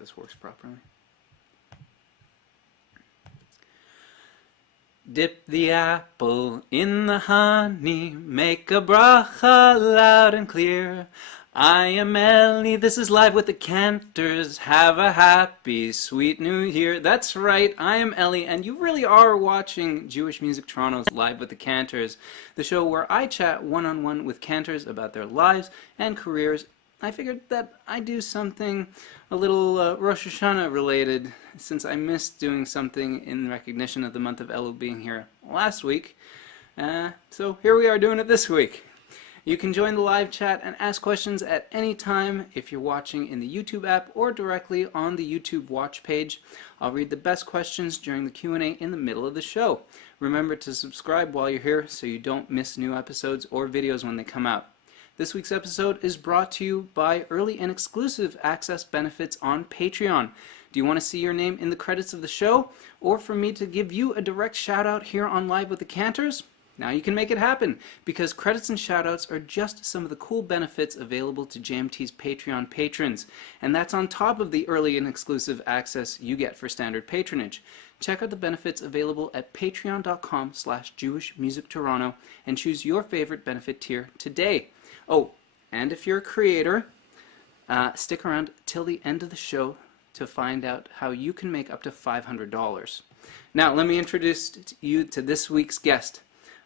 this works properly. Dip the apple in the honey, make a bracha loud and clear. I am Eli, this is Live with the Cantors. Have a happy, sweet new year. That's right, I am Eli, and you really are watching Jewish Music Toronto's Live with the Cantors, the show where I chat one-on-one with cantors about their lives and careers. I figured that I'd do something a little Rosh Hashanah related, since I missed doing something in recognition of the month of Elul being here last week. So here we are doing it this week. You can join the live chat and ask questions at any time if you're watching in the YouTube app or directly on the YouTube watch page. I'll read the best questions during the Q&A in the middle of the show. Remember to subscribe while you're here so you don't miss new episodes or videos when they come out. This week's episode is brought to you by early and exclusive access benefits on Patreon. Do you want to see your name in the credits of the show, or for me to give you a direct shout out here on Live with the Cantors? Now you can make it happen, because credits and shoutouts are just some of the cool benefits available to JMT's Patreon patrons, and that's on top of the early and exclusive access you get for standard patronage. Check out the benefits available at patreon.com/jewishmusictoronto and choose your favorite benefit tier today. Oh, and if you're a creator, stick around till the end of the show to find out how you can make up to $500. Now, let me introduce you to this week's guest.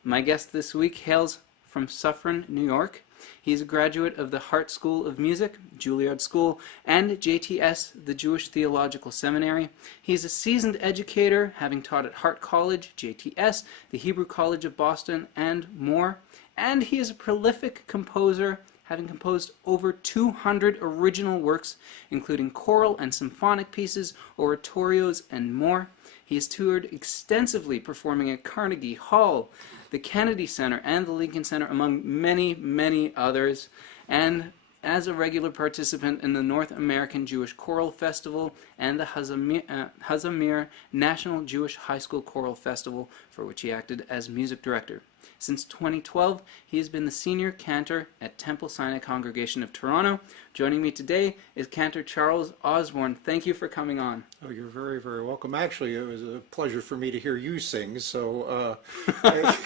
My guest this week hails from Suffern, New York. He's a graduate of the Hart School of Music, Juilliard School, and JTS, the Jewish Theological Seminary. He's a seasoned educator, having taught at Hart College, JTS, the Hebrew College of Boston, and more. And he is a prolific composer, having composed over 200 original works, including choral and symphonic pieces, oratorios, and more. He has toured extensively, performing at Carnegie Hall, the Kennedy Center, and the Lincoln Center, among many, many others, and as a regular participant in the North American Jewish Choral Festival and the Hazamir National Jewish High School Choral Festival, for which he acted as music director. Since 2012, he has been the senior cantor at Temple Sinai Congregation of Toronto. Joining me today is cantor Charles Osborne. Thank you for coming on. Oh, you're very, very welcome. Actually, it was a pleasure for me to hear you sing. So,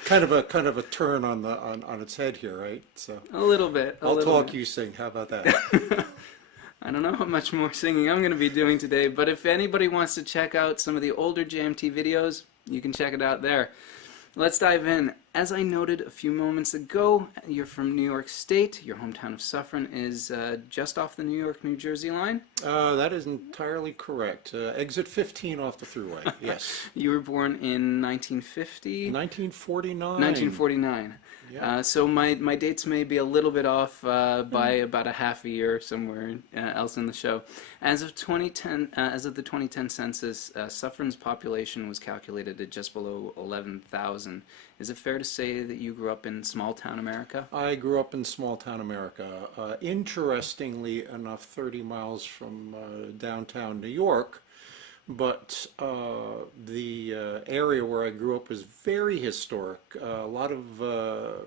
kind of a turn on its head here, right? So a little bit. I'll talk, you sing. How about that? I don't know how much more singing I'm going to be doing today, but if anybody wants to check out some of the older JMT videos, you can check it out there. Let's dive in. As I noted a few moments ago, you're from New York State. Your hometown of Suffern is just off the New York-New Jersey line? That is entirely correct. Exit 15 off the thruway, yes. You were born in 1950? 1949. 1949. Yeah. So my dates may be a little bit off by about a half a year somewhere else in the show. As of the 2010 census, Suffern's population was calculated at just below 11,000. Is it fair to say that you grew up in small-town America? I grew up in small-town America. Interestingly enough, 30 miles from downtown New York, but the area where I grew up was very historic. A lot of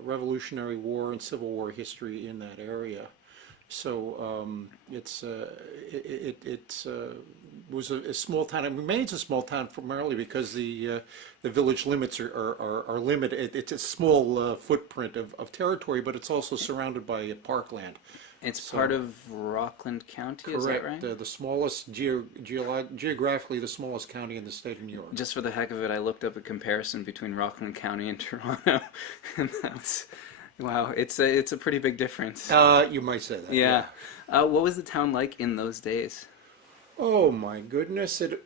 Revolutionary War and Civil War history in that area. So it was a small town. It remains a small town primarily because the village limits are limited. It's a small footprint of territory, but it's also surrounded by parkland. It's part of Rockland County, correct, is that right? The smallest, geographically the smallest county in the state of New York. Just for the heck of it, I looked up a comparison between Rockland County and Toronto, and that's, wow, it's a pretty big difference. You might say that. Yeah. What was the town like in those days? Oh my goodness! It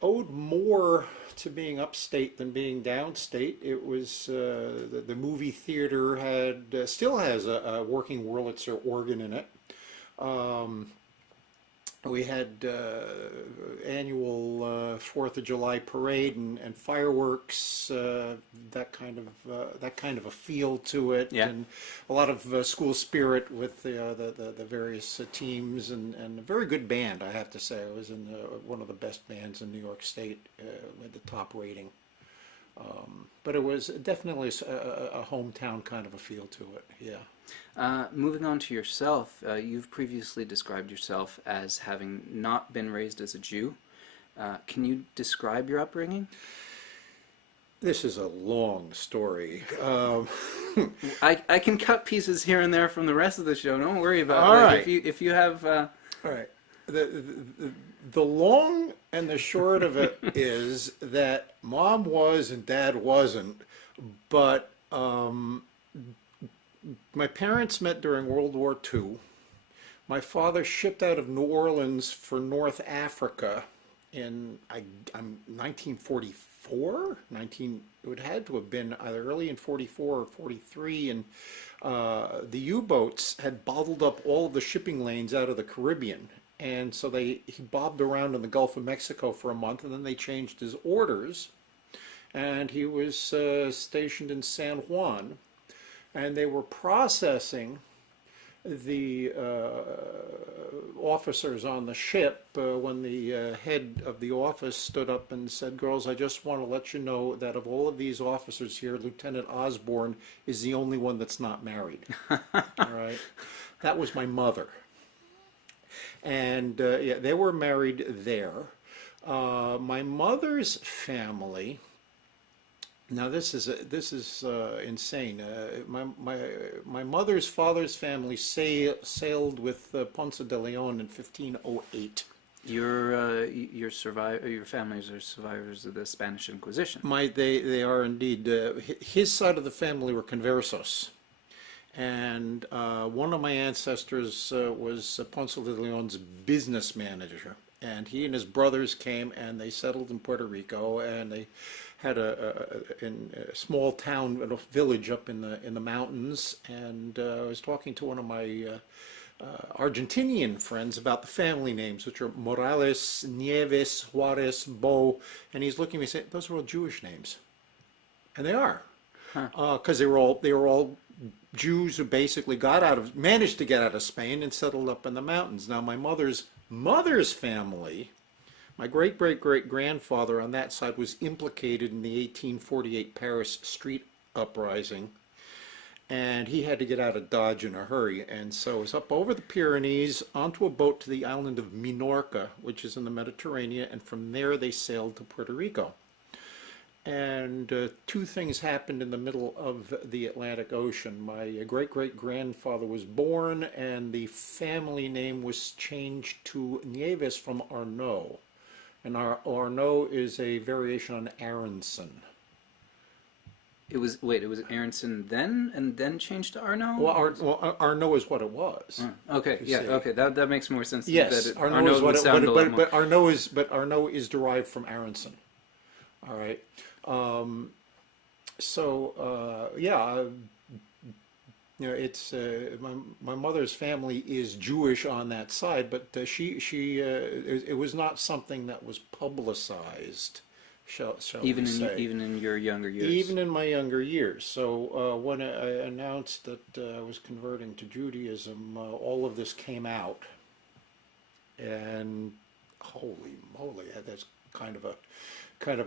owed more to being upstate than being downstate. It was the movie theater still has a working Wurlitzer organ in it. We had annual 4th of July parade and fireworks, that kind of a feel to it, yeah. And a lot of school spirit with the various teams, and a very good band, I have to say. I was in one of the best bands in New York State with the top rating. But it was definitely a hometown kind of a feel to it, yeah. Moving on to yourself, you've previously described yourself as having not been raised as a Jew. Can you describe your upbringing? This is a long story. I can cut pieces here and there from the rest of the show. Don't worry about it. All Like, right. if you have All right. The long and the short of it is that Mom was and Dad wasn't, but my parents met during World War II. My father shipped out of New Orleans for North Africa in 1944. It would had to have been either early in 44 or 43, and the U-boats had bottled up all of the shipping lanes out of the Caribbean. And so he bobbed around in the Gulf of Mexico for a month, and then they changed his orders, and he was stationed in San Juan, and they were processing the officers on the ship when the head of the office stood up and said, "Girls, I just want to let you know that of all of these officers here, Lieutenant Osborne is the only one that's not married." All right, that was my mother. And yeah, they were married there. My mother's family. Now this is insane. My mother's father's family sailed with Ponce de Leon in 1508. your families are survivors of the Spanish Inquisition. They are indeed. His side of the family were conversos. And one of my ancestors was Ponce de Leon's business manager, and he and his brothers came and they settled in Puerto Rico, and they had a small town, a village up in the mountains. And I was talking to one of my Argentinian friends about the family names, which are Morales, Nieves, Juarez, Bo, and he's looking at me saying, "Those are all Jewish names," and they are, because they were all Jews who basically managed to get out of Spain and settled up in the mountains. Now my mother's family, my great-great-great-grandfather on that side was implicated in the 1848 Paris street uprising, and he had to get out of Dodge in a hurry, and so it was up over the Pyrenees onto a boat to the island of Minorca, which is in the Mediterranean, and from there they sailed to Puerto Rico. And two things happened in the middle of the Atlantic Ocean. My great-great-grandfather was born, and the family name was changed to Nieves from Arnaud. And Arnaud is a variation on Aronson. It was Aronson then, and then changed to Arnaud? Well, Arnaud is what it was. Okay, yeah, see. Okay, that makes more sense. Yes, that Arnaud is what would sound a lot more. but Arnaud is derived from Aronson. All right. It's my mother's family is Jewish on that side, but it was not something that was publicized, shall we say. Even in your younger years. Even in my younger years. So when I announced that I was converting to Judaism, all of this came out, and holy moly, that's kind of a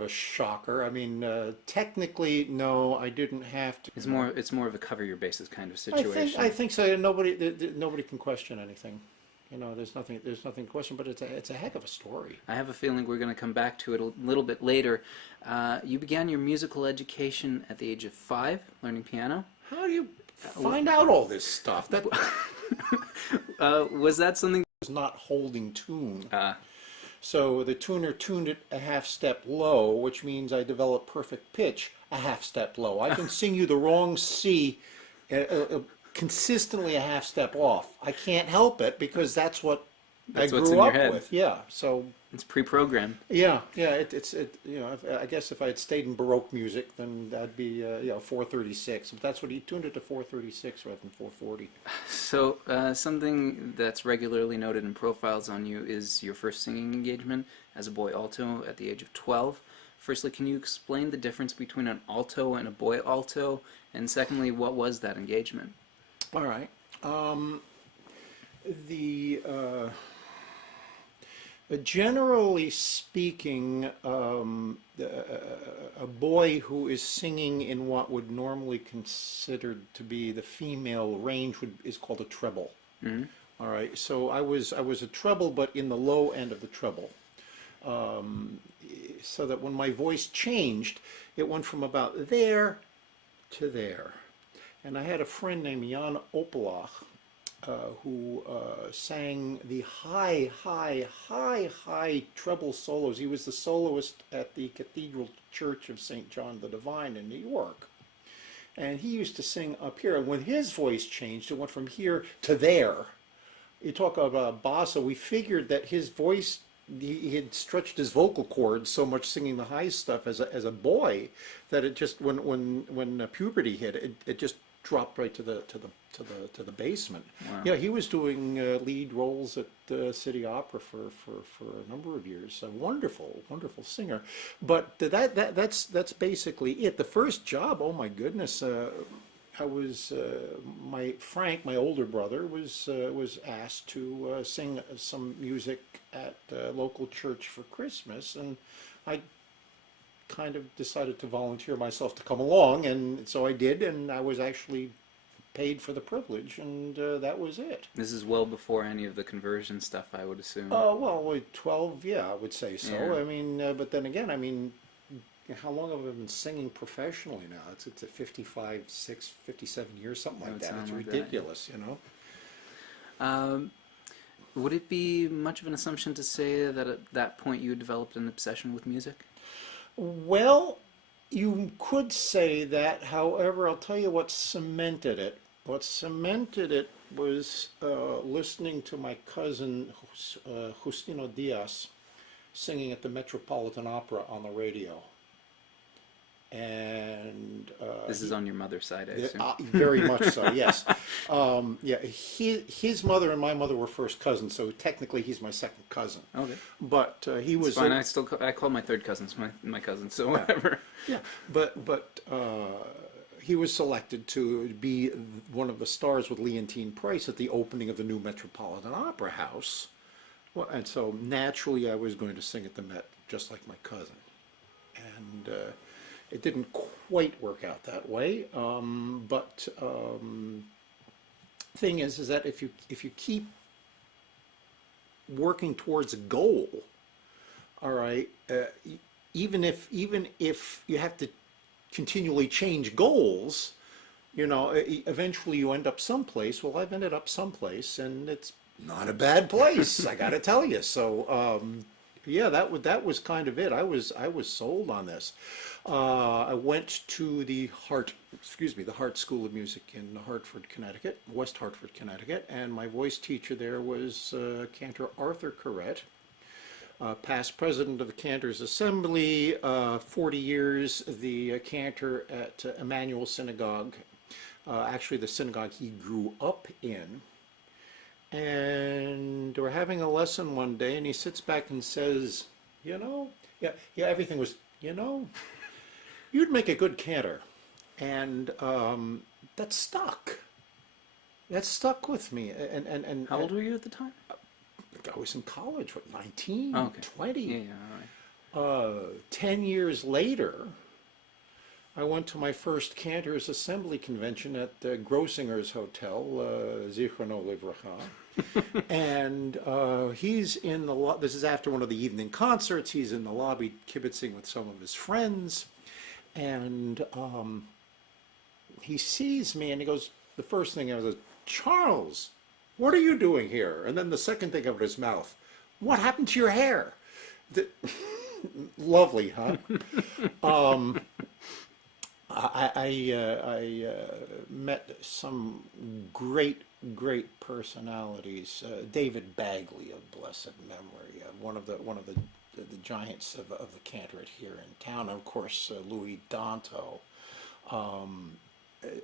shocker. I mean, technically, no, I didn't have to. It's more of a cover your bases kind of situation. I think so. Nobody can question anything. You know, there's nothing to question. But it's a heck of a story. I have a feeling we're going to come back to it a little bit later. You began your musical education at the age of 5, learning piano. How do you find out all this stuff? That was that something? was not holding tune. So the tuner tuned it a half step low, which means I developed perfect pitch a half step low. I can sing you the wrong C consistently a half step off. I can't help it because that's what I grew up with. Yeah, so it's pre-programmed. Yeah. It's I guess if I had stayed in Baroque music, then that'd be 436. But that's what he tuned it to, 436 rather than 440. So something that's regularly noted in profiles on you is your first singing engagement as a boy alto at the age of 12. Firstly, can you explain the difference between an alto and a boy alto? And secondly, what was that engagement? All right. Generally speaking, a boy who is singing in what would normally considered to be the female range is called a treble. Mm-hmm. All right, so I was a treble, but in the low end of the treble, so that when my voice changed, it went from about there to there. And I had a friend named Jan Opelach, who sang the high treble solos. He was the soloist at the Cathedral Church of St. John the Divine in New York. And he used to sing up here. And when his voice changed, it went from here to there. You talk about bassa, we figured that his voice, he had stretched his vocal cords so much singing the high stuff as a boy that it just, when puberty hit, it just dropped right to the basement. Wow. Yeah, he was doing lead roles at the City Opera for a number of years. A wonderful singer. But that's basically it. The first job, oh my goodness, I was Frank, my older brother, was asked to sing some music at a local church for Christmas, and I kind of decided to volunteer myself to come along, and so I did, and I was actually paid for the privilege, and that was it. This is well before any of the conversion stuff, I would assume. Well, 12, yeah, I would say so. Yeah. I mean, but then again, I mean, how long have I been singing professionally now? It's a 55, 57 years, something like that. It's ridiculous, you know? Would it be much of an assumption to say that at that point you had developed an obsession with music? Well, you could say that. However, I'll tell you what cemented it. What cemented it was listening to my cousin Justino Diaz singing at the Metropolitan Opera on the radio. And This is on your mother's side, I assume. very much so, yes. Yeah, his mother and my mother were first cousins, so technically he's my second cousin. Okay. But he was fine. I call my third cousins my cousins, so whatever. Yeah, but he was selected to be one of the stars with Leontine Price at the opening of the new Metropolitan Opera House. Well, and so naturally I was going to sing at the Met just like my cousin. And it didn't quite work out that way, but thing is that if you keep working towards a goal, all right, even if you have to continually change goals, you know, eventually you end up someplace. Well, I've ended up someplace, and it's not a bad place, I got to tell you. So. Yeah, that was kind of it. I was sold on this. I went to the Hart School of Music in Hartford, Connecticut, West Hartford, Connecticut, and my voice teacher there was Cantor Arthur Corrett, past president of the Cantors Assembly, 40 years the cantor at Emmanuel Synagogue, actually the synagogue he grew up in. And we're having a lesson one day, and he sits back and says, you know, yeah, everything was, you know, you'd make a good cantor. And that stuck. That stuck with me. And How old were you at the time? I was in college, 19, Oh, okay. 20. Yeah, all right. 10 years later, I went to my first Cantors Assembly convention at Grossinger's Hotel, Zichrono Livracha. And he's in the lobby. This is after one of the evening concerts. He's in the lobby kibitzing with some of his friends. And he sees me and he goes, the first thing I was, Charles, what are you doing here? And then the second thing out of his mouth, what happened to your hair? Lovely, huh? I met some great personalities. David Bagley of blessed memory, one of the giants of the cantorate here in town. And of course, Louis Danto,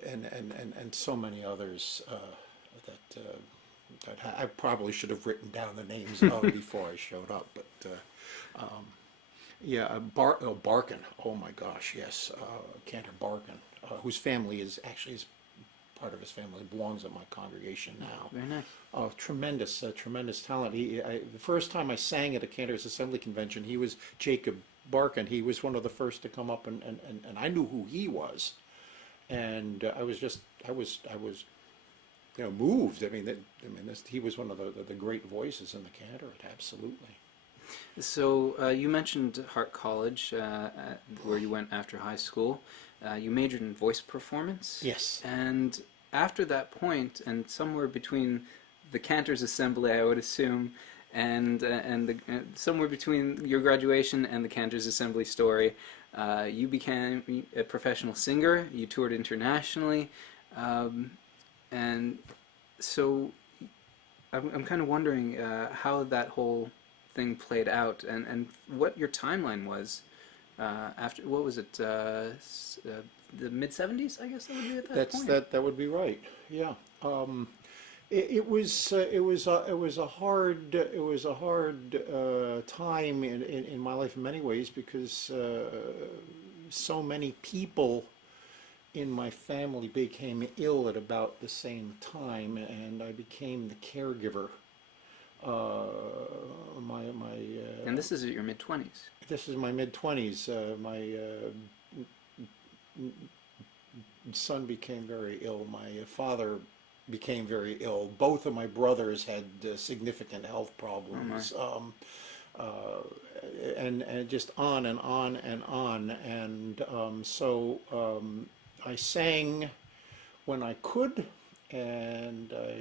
and so many others that I probably should have written down the names of before I showed up, but. Yeah, Barkin. Oh my gosh, yes, Cantor Barkin, whose family is actually part of his family, belongs at my congregation now. Very nice. Oh, tremendous, tremendous talent. The first time I sang at a Cantors Assembly Convention, he was Jacob Barkin. He was one of the first to come up, and I knew who he was. And I was moved. I mean, he was one of the great voices in the Cantor, absolutely. So you mentioned Hart College, where you went after high school. You majored in voice performance. Yes. And after that point, and somewhere between the Cantors Assembly, I would assume, and somewhere between your graduation and the Cantors Assembly story, you became a professional singer. You toured internationally, and so I'm kind of wondering how that whole thing played out, and what your timeline was after. What was it? The mid-70s, I guess that would be at that point. That would be right. Yeah. It was a hard time in my life in many ways, because so many people in my family became ill at about the same time, and I became the caregiver. And this is at your mid-20s. This is my mid-20s. My son became very ill. My father became very ill. Both of my brothers had significant health problems. And just on and on and on. And so I sang when I could, and I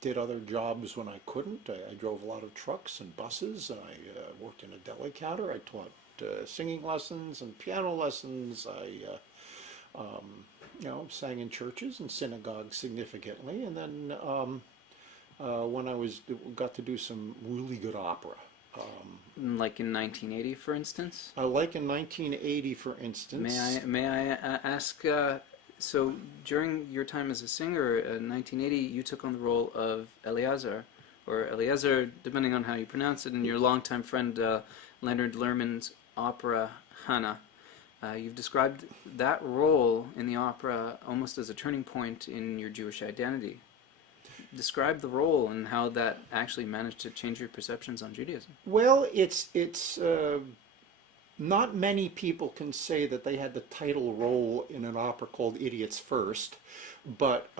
did other jobs when I couldn't. I drove a lot of trucks and buses, and I worked in a deli counter. I taught singing lessons and piano lessons. I sang in churches and synagogues significantly, and then when I got to do some really good opera. Like in 1980, for instance? Like in 1980, for instance. May I ask, so during your time as a singer in 1980, you took on the role of Eliezer, or Eliezer, depending on how you pronounce it, and your longtime friend Leonard Lerman's opera Hannah. You've described that role in the opera almost as a turning point in your Jewish identity. Describe the role and how that actually managed to change your perceptions on Judaism. Well, it's not many people can say that they had the title role in an opera called Idiots First, but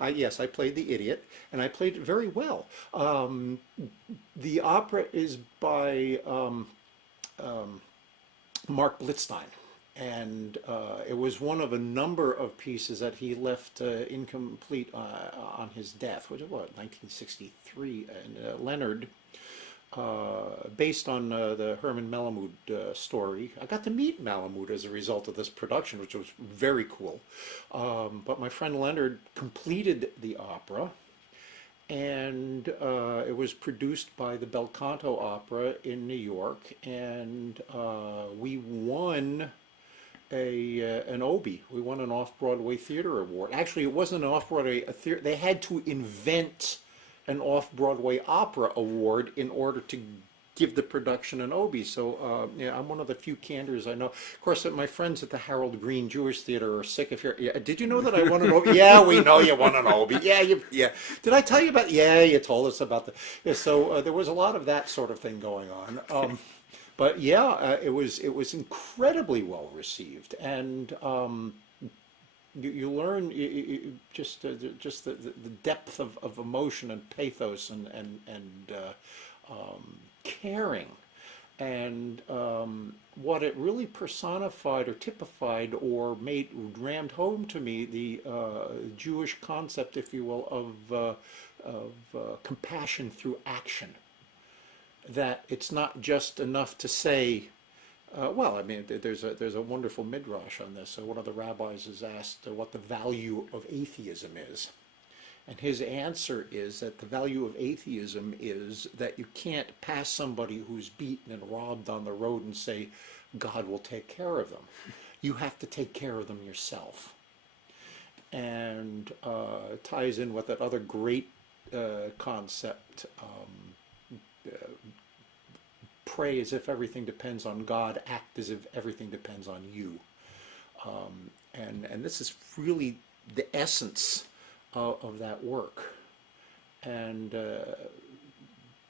yes, I played the idiot, and I played it very well. The opera is by Mark Blitzstein, and it was one of a number of pieces that he left incomplete on his death, which was what, 1963, and Leonard, based on the Herman Malamud story. I got to meet Malamud as a result of this production, which was very cool. But my friend Leonard completed the opera, and it was produced by the Bel Canto Opera in New York, and we won an Obie. We won an Off-Broadway Theater Award. Actually, it wasn't an Off-Broadway theater. They had to invent an Off-Broadway Opera Award in order to give the production an Obie. So yeah, I'm one of the few Cantors I know. Of course, my friends at the Harold Green Jewish Theater are sick of hearing. Yeah, did you know that I won an Obie? Yeah, we know you won an Obie. Yeah, yeah. Did I tell you about? Yeah, you told us about the. Yeah, so there was a lot of that sort of thing going on. But yeah, it was incredibly well received, and you learn just the depth of emotion and pathos and caring, and what it really personified or typified or rammed home to me, the Jewish concept, if you will, of compassion through action. That it's not just enough to say, well, I mean, there's a wonderful midrash on this. So one of the rabbis is asked what the value of atheism is. And his answer is that the value of atheism is that you can't pass somebody who's beaten and robbed on the road and say, God will take care of them. You have to take care of them yourself. And ties in with that other great concept, pray as if everything depends on God, act as if everything depends on you. And this is really the essence of that work. And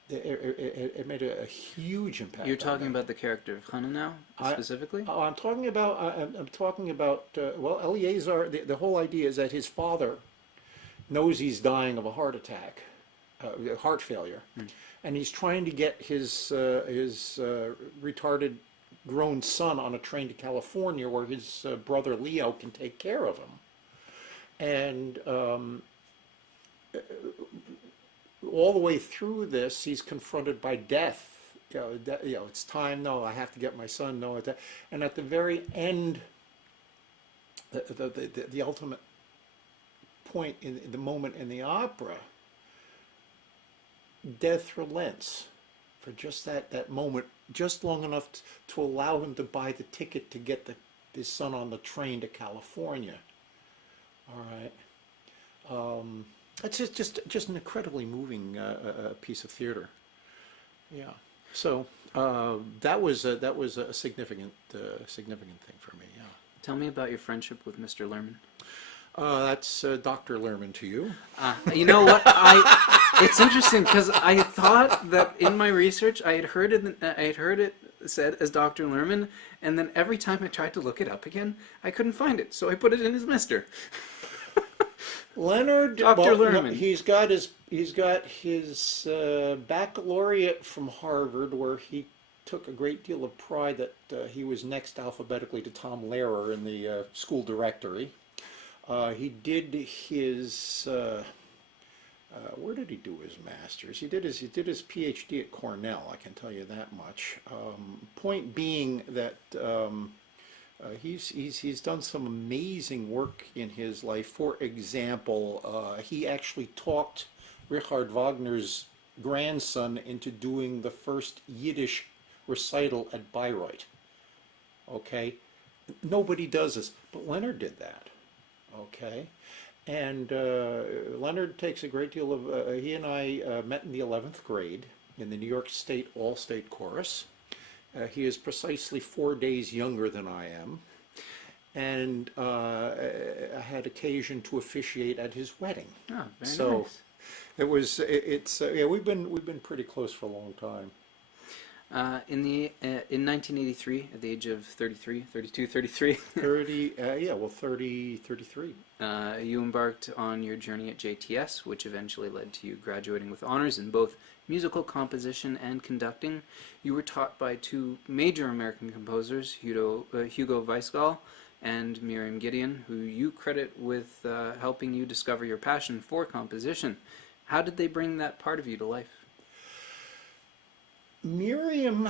it made a huge impact. You're talking about the character of Hannah now, specifically? I'm talking about, well, Eleazar, the whole idea is that his father knows he's dying of a heart attack, heart failure, and he's trying to get his retarded grown son on a train to California where his brother Leo can take care of him. And all the way through this, he's confronted by death. It's time. No, I have to get my son. No, and at the very end, the ultimate point in the moment in the opera, death relents for just that moment, just long enough to allow him to buy the ticket to get his son on the train to California. All right. It's just an incredibly moving piece of theater. Yeah. So that was a significant thing for me. Yeah. Tell me about your friendship with Mr. Lerman. That's Dr. Lerman to you. You know what? It's interesting because I thought that in my research I had heard it said as Dr. Lerman, and then every time I tried to look it up again, I couldn't find it, so I put it in as Mr. Leonard, Dr. Lerman. No, he's got his baccalaureate from Harvard, where he took a great deal of pride that he was next alphabetically to Tom Lehrer in the school directory. He did his where did he do his master's? He did his PhD at Cornell. I can tell you that much. Point being that he's done some amazing work in his life. For example, he actually talked Richard Wagner's grandson into doing the first Yiddish recital at Bayreuth. Okay, nobody does this, but Leonard did that. Okay, and Leonard takes a great deal of. He and I met in the 11th grade in the New York State All-State Chorus. He is precisely 4 days younger than I am, and I had occasion to officiate at his wedding. Oh, very so nice. It was. Yeah, we've been pretty close for a long time. In 1983, at the age of 33, 33, 33. You embarked on your journey at JTS, which eventually led to you graduating with honors in both musical composition and conducting. You were taught by two major American composers, Hugo Weisgall and Miriam Gideon, who you credit with helping you discover your passion for composition. How did they bring that part of you to life? Miriam,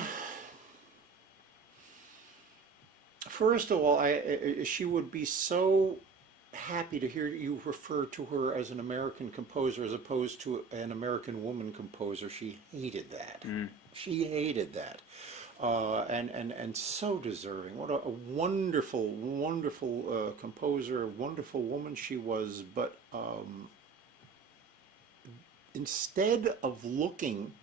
first of all, she would be so happy to hear you refer to her as an American composer as opposed to an American woman composer. She hated that. She hated that. And so deserving. What a wonderful, wonderful composer, wonderful woman she was. But instead of looking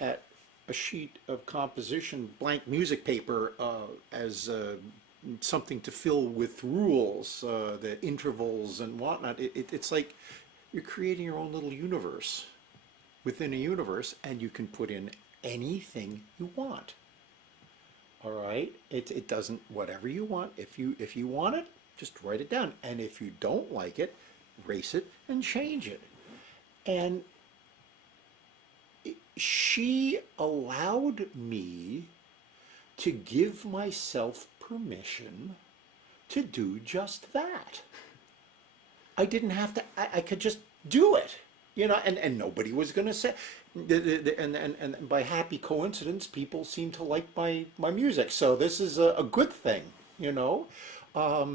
at a sheet of composition, blank music paper, as something to fill with rules, the intervals and whatnot, it's like you're creating your own little universe within a universe, and you can put in anything you want. All right, it doesn't, whatever you want. If you want it, just write it down, and if you don't like it, erase it and change it. And she allowed me to give myself permission to do just that. I didn't have to, I could just do it, and nobody was going to say, and by happy coincidence, people seem to like my music. So this is a good thing, and I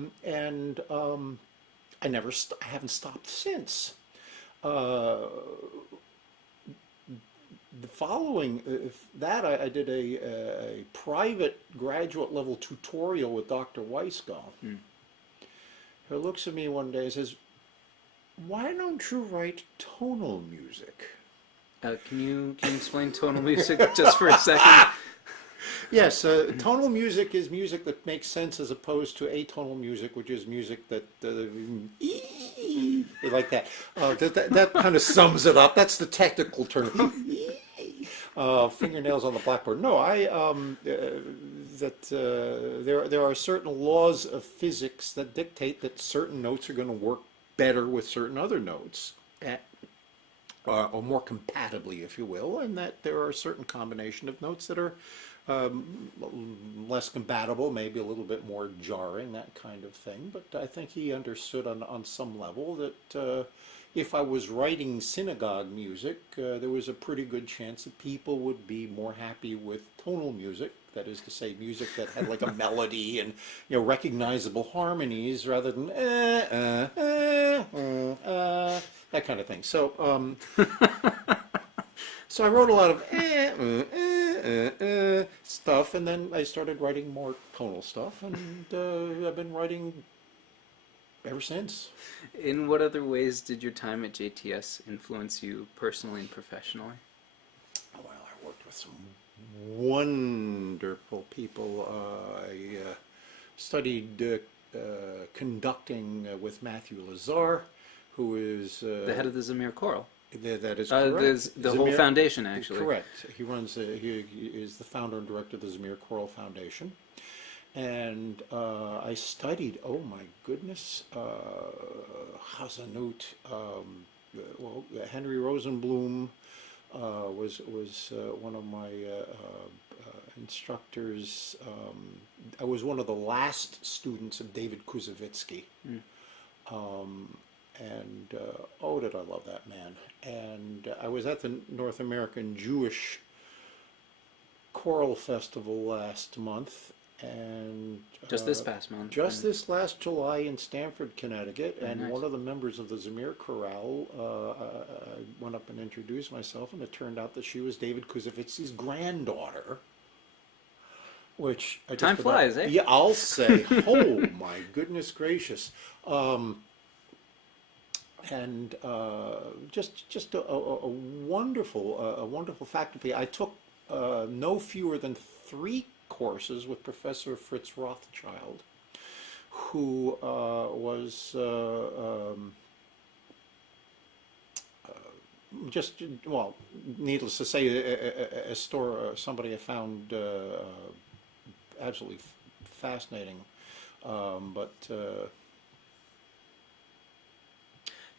haven't stopped since. The following that, I did a private graduate level tutorial with Dr. Weisgall, who looks at me one day and says, "Why don't you write tonal music?" Can you explain tonal music just for a second? Yes, tonal music is music that makes sense as opposed to atonal music, which is music that like that. That kind of sums it up. That's the technical term. Fingernails on the blackboard. No, there are certain laws of physics that dictate that certain notes are going to work better with certain other notes. Or more compatibly, if you will, and that there are a certain combination of notes that are less compatible, maybe a little bit more jarring, that kind of thing. But I think he understood on some level that if I was writing synagogue music, there was a pretty good chance that people would be more happy with tonal music. That is to say, music that had like a melody and recognizable harmonies rather than that kind of thing. So so I wrote a lot of stuff, and then I started writing more tonal stuff, and I've been writing ever since. In what other ways did your time at JTS influence you personally and professionally? Well, I worked with some wonderful people. I studied conducting with Matthew Lazar, who is The head of the Zamir Choral. That is correct. The whole foundation, actually. Correct. He runs. He is the founder and director of the Zamir Choral Foundation, and I studied. Oh my goodness, Chazanut. Well, Henry Rosenblum was one of my instructors. I was one of the last students of David Kuzovitsky. And oh, did I love that man. And I was at the North American Jewish Choral Festival last month, and Just this past month. just this last July in Stamford, Connecticut, and nice. one of the members of the Zamir Chorale, I went up and introduced myself, and it turned out that she was David Kuzovitsky's granddaughter. Which I Time flies, eh? Yeah, I'll say. Oh my goodness gracious. And just a wonderful faculty. I took no fewer than 3 courses with Professor Fritz Rothschild, who was just, well, needless to say, somebody I found absolutely fascinating, but.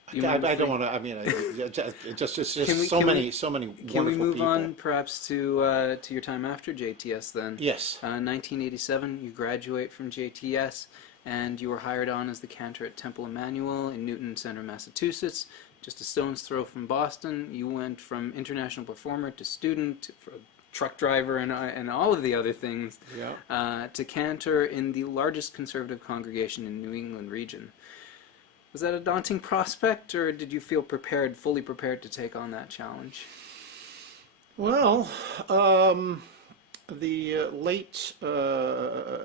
I don't want to. I mean, it's just so many wonderful Can we move people. on, perhaps, to your time after JTS then? Yes. 1987, you graduate from JTS, and you were hired on as the cantor at Temple Emmanuel in Newton Center, Massachusetts, just a stone's throw from Boston. You went from international performer to student, truck driver, and all of the other things, to cantor in the largest conservative congregation in New England region. Was that a daunting prospect, or did you feel fully prepared to take on that challenge? Well, the late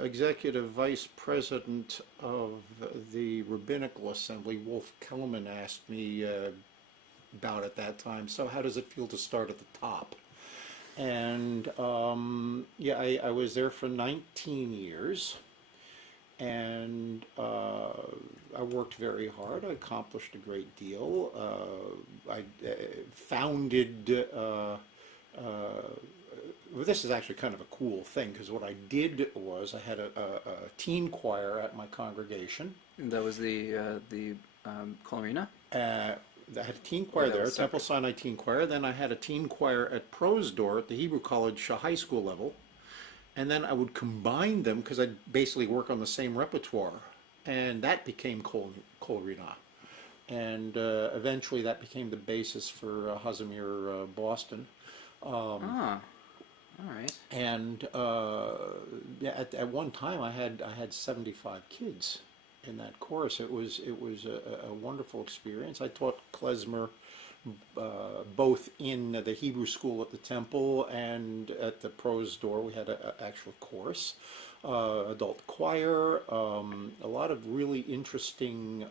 executive vice president of the Rabbinical Assembly, Wolf Kellerman, asked me about at that time, so how does it feel to start at the top? And yeah, I was there for 19 years. And I worked very hard. I accomplished a great deal. I founded, well, this is actually kind of a cool thing, because what I did was I had a teen choir at my congregation. And that was the Colorina? I had a teen choir there, Temple Sinai Teen Choir. Then I had a teen choir at Prosdor at the Hebrew College high school level. And then I would combine them because I'd basically work on the same repertoire. And that became Kol Rina. And eventually that became the basis for Hazimir Boston. All right. And yeah, at one time I had 75 kids in that chorus. It was a wonderful experience. I taught klezmer both in the Hebrew school at the temple and at the Prosdor. We had an actual course, adult choir, a lot of really interesting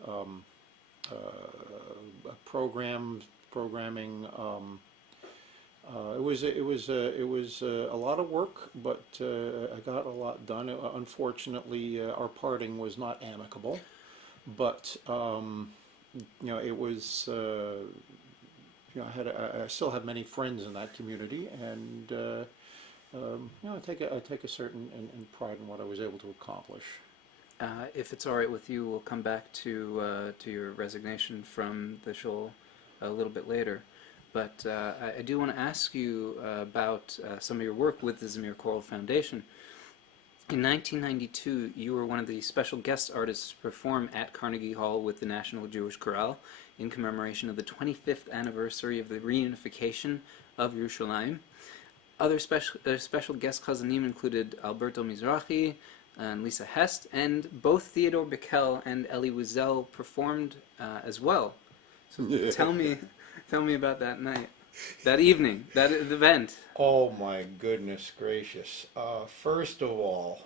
programming. It was a lot of work, but I got a lot done. Unfortunately, our parting was not amicable, but it was. I still have many friends in that community, and I take a certain and pride in what I was able to accomplish. If it's all right with you, we'll come back to your resignation from the show a little bit later. But I do want to ask you about some of your work with the Zamir Choral Foundation. In 1992, you were one of the special guest artists to perform at Carnegie Hall with the National Jewish Chorale in commemoration of the 25th anniversary of the reunification of Yerushalayim. Other special guest chazanim included Alberto Mizrahi and Lisa Hest, and both Theodore Bickel and Elie Wiesel performed as well. So tell me about that night, that evening, that event. Oh my goodness gracious. First of all,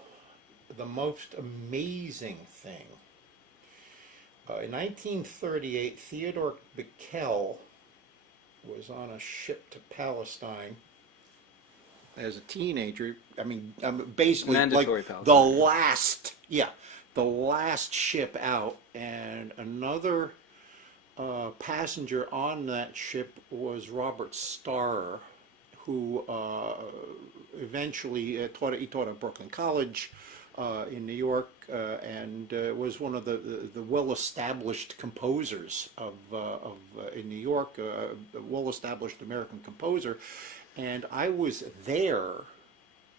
the most amazing thing. In 1938, Theodore Bickel was on a ship to Palestine as a teenager. I mean, basically Mandatory like Palestine. the last ship out, and another passenger on that ship was Robert Starr, who eventually taught at Brooklyn College in New York, and was one of the well-established composers in New York, a well-established American composer. And I was there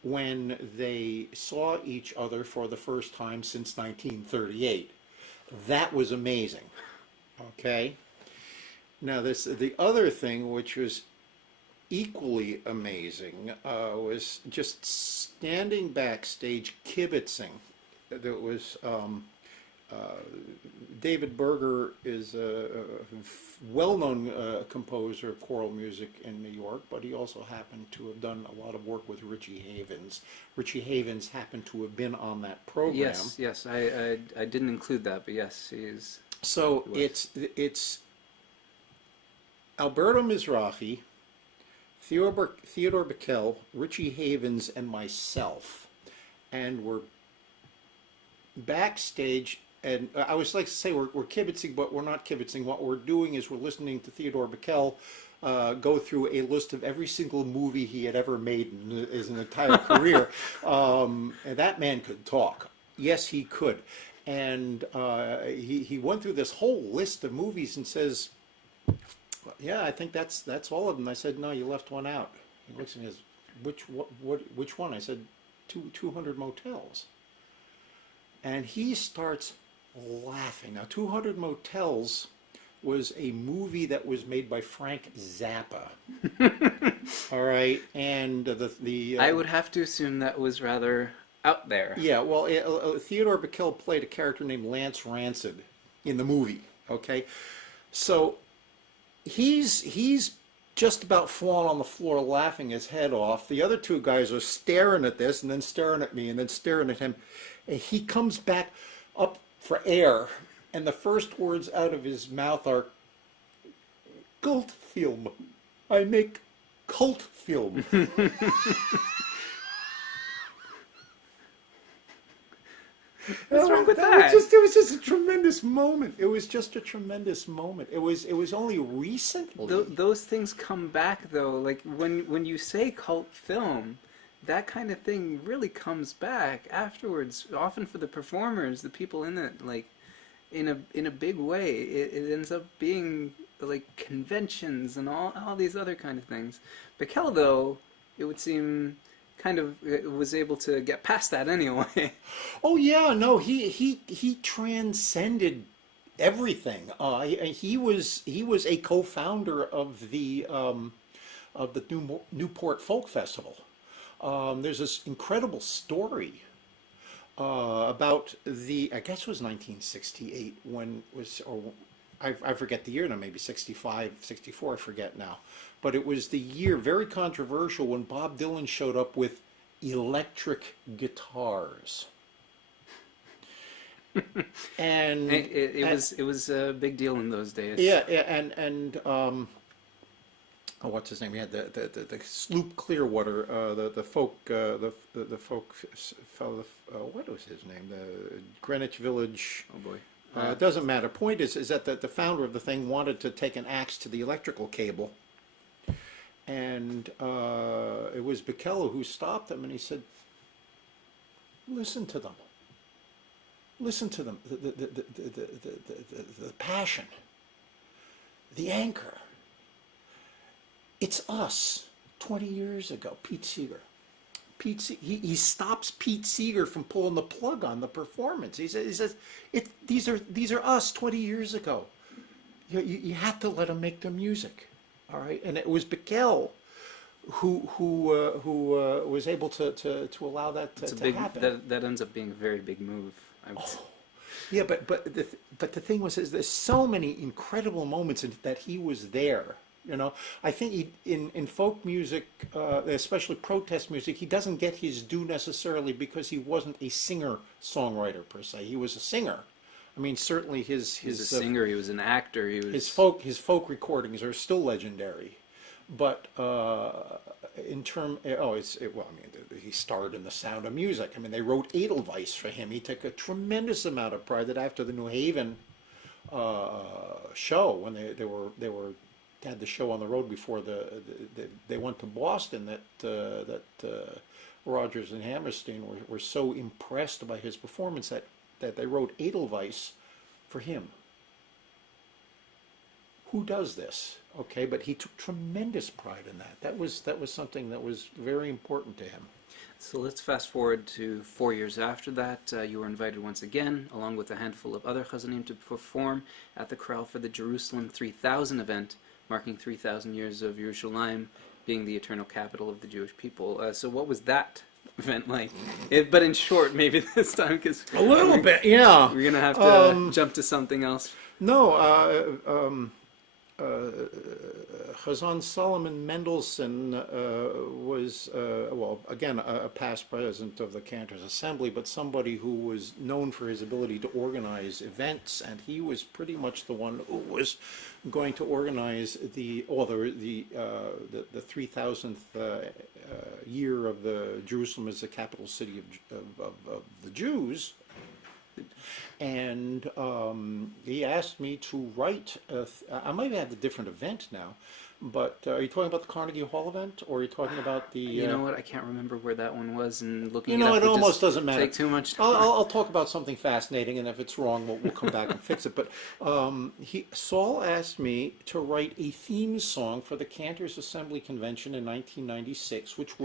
when they saw each other for the first time since 1938. That was amazing. Okay. Now the other thing, which was equally amazing, was just standing backstage kibitzing. There was David Berger is a well-known composer of choral music in New York, but he also happened to have done a lot of work with Richie Havens. Richie Havens happened to have been on that program. Yes, I didn't include that, but yes, he is. So it's Alberto Mizrahi, Theodore Bickel, Richie Havens, and myself, and we're backstage. And I always like to say we're kibitzing, but we're not kibitzing. What we're doing is we're listening to Theodore Bickel go through a list of every single movie he had ever made in his entire career. And that man could talk. Yes, he could. And he went through this whole list of movies and says, "Yeah, I think that's all of them." I said, "No, you left one out." He looks at me and says, "Which one?" I said, 200 Motels. And he starts laughing. Now, 200 Motels was a movie that was made by Frank Zappa. All right, and the I would have to assume that was rather out there. Yeah, well, Theodore Bickel played a character named Lance Rancid in the movie. Okay, so he's just about falling on the floor laughing his head off. The other two guys are staring at this and then staring at me and then staring at him. And he comes back up for air, and the first words out of his mouth are, "Cult film. I make cult film." What's wrong with that? It was just a tremendous moment. It was just a tremendous moment. It was only recently. Those things come back though. Like when you say cult film, that kind of thing really comes back afterwards. Often for the performers, the people in it, like in a big way. It ends up being like conventions and all these other kind of things. Bickel though, it would seem, kind of was able to get past that anyway. Oh yeah, no, he transcended everything. He was a co-founder of the Newport Folk Festival. There's this incredible story about I guess it was 1968 when was, or I forget the year now, maybe 65, 64, I forget now. But it was the year, very controversial, when Bob Dylan showed up with electric guitars. And it was a big deal in those days. Yeah, and oh, what's his name? He had the sloop Clearwater, the folk fellow. What was his name? The Greenwich Village. Oh boy. It doesn't matter. Point is that the founder of the thing wanted to take an axe to the electrical cable, and it was Bichello who stopped him, and he said, "Listen to them. Listen to them. The passion, the anchor. It's us 20 years ago, Pete Seeger." He stops Pete Seeger from pulling the plug on the performance. He says these are us 20 years ago. You have to let them make their music, all right. And it was Bickel who was able to allow that to happen. That ends up being a very big move. I would say. Yeah, but the thing was, is there's so many incredible moments that he was there. You know, I think in folk music, especially protest music, he doesn't get his due necessarily because he wasn't a singer-songwriter per se. He was a singer. I mean, certainly he was a singer. He was an actor. He was his folk recordings are still legendary. But in term, he starred in The Sound of Music. I mean, they wrote Edelweiss for him. He took a tremendous amount of pride that after the New Haven show, when they were had the show on the road before they went to Boston, that Rodgers and Hammerstein were so impressed by his performance that they wrote Edelweiss for him. Who does this? Okay, but he took tremendous pride in that. That was something that was very important to him. So let's fast forward to 4 years after that. You were invited once again, along with a handful of other chazanim, to perform at the chorale for the Jerusalem 3000 event, marking 3,000 years of Yerushalayim being the eternal capital of the Jewish people. So what was that event like? But in short, maybe this time, because a little bit, yeah. We're going to have to jump to something else. No, Chazan Solomon Mendelssohn was, again, a past president of the Cantors Assembly, but somebody who was known for his ability to organize events, and he was pretty much the one who was going to organize the 3,000th year of the Jerusalem as the capital city of the Jews. And he asked me to write, I might have a different event now, but are you talking about the Carnegie Hall event, or are you talking about the... You know what, I can't remember where that one was, and looking it up, it almost doesn't matter. Take too much time. I'll talk about something fascinating, and if it's wrong, we'll come back and fix it. But Saul asked me to write a theme song for the Cantors Assembly Convention in 1996, which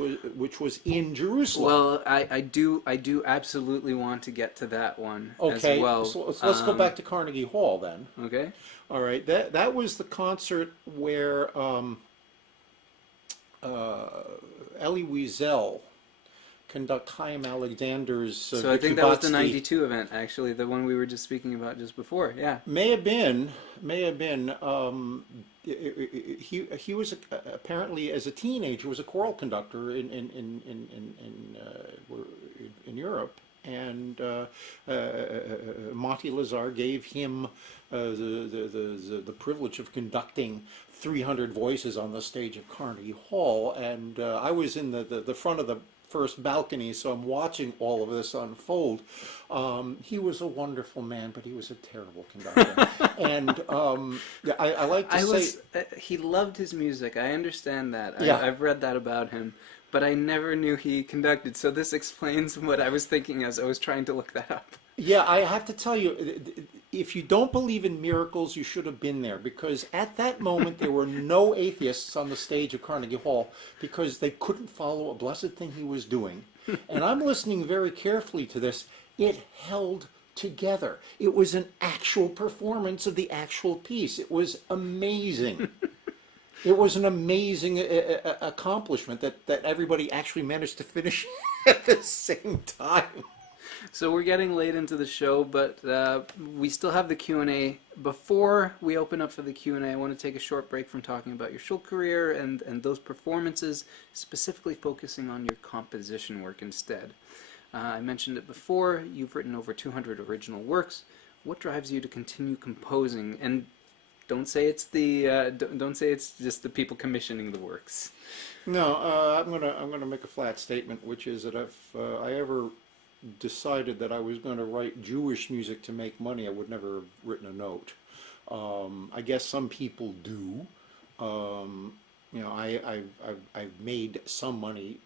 was in Jerusalem. Well, I do absolutely want to get to that one as well. So let's go back to Carnegie Hall then. Okay. All right. That was the concert where Elie Wiesel conduct Chaim Alexander's So I think that was the 92 event, actually, the one we were just speaking about just before, yeah. May have been. He was apparently, as a teenager, was a choral conductor in Europe, and Monty Lazar gave him the privilege of conducting 300 voices on the stage of Carnegie Hall, and I was in the front of the first balcony, so I'm watching all of this unfold. He was a wonderful man, but he was a terrible conductor. And I like to say... he loved his music, I understand that. Yeah. I've read that about him, but I never knew he conducted, so this explains what I was thinking as I was trying to look that up. Yeah, I have to tell you, if you don't believe in miracles, you should have been there, because at that moment there were no atheists on the stage of Carnegie Hall because they couldn't follow a blessed thing he was doing. And I'm listening very carefully to this. It held together. It was an actual performance of the actual piece. It was amazing. It was an amazing accomplishment that everybody actually managed to finish at the same time. So we're getting late into the show, but we still have the Q&A. Before we open up for the Q&A, I want to take a short break from talking about your shul career and those performances, specifically focusing on your composition work instead. I mentioned it before, you've written over 200 original works. What drives you to continue composing? And Don't say it's the don't say it's just the people commissioning the works. No, I'm gonna make a flat statement, which is that if I ever decided that I was going to write Jewish music to make money, I would never have written a note. I guess some people do. You know, I've made some money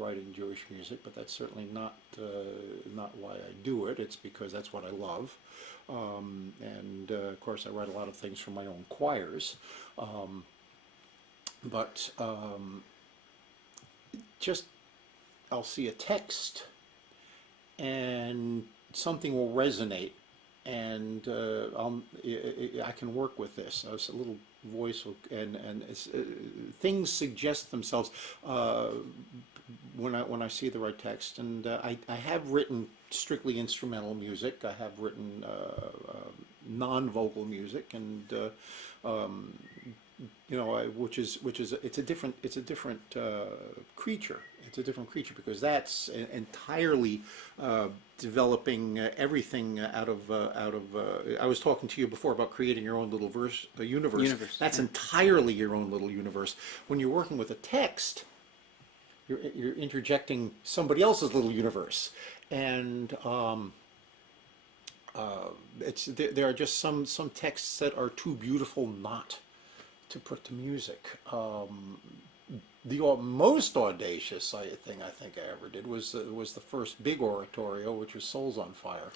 writing Jewish music, but that's certainly not why I do it. It's because that's what I love, and of course I write a lot of things for my own choirs. But just I'll see a text and something will resonate, and I can work with this. A little voice will, and things suggest themselves when I see the right text. And I have written strictly instrumental music. I have written non-vocal music, and you know, which is it's a different creature. It's a different creature because that's entirely developing everything out of. I was talking to you before about creating your own little universe. That's entirely your own little universe. When you're working with a text, you're interjecting somebody else's little universe, and there are just some texts that are too beautiful not to put to music. The most audacious thing I think I ever did was the first big oratorio, which was Souls on Fire.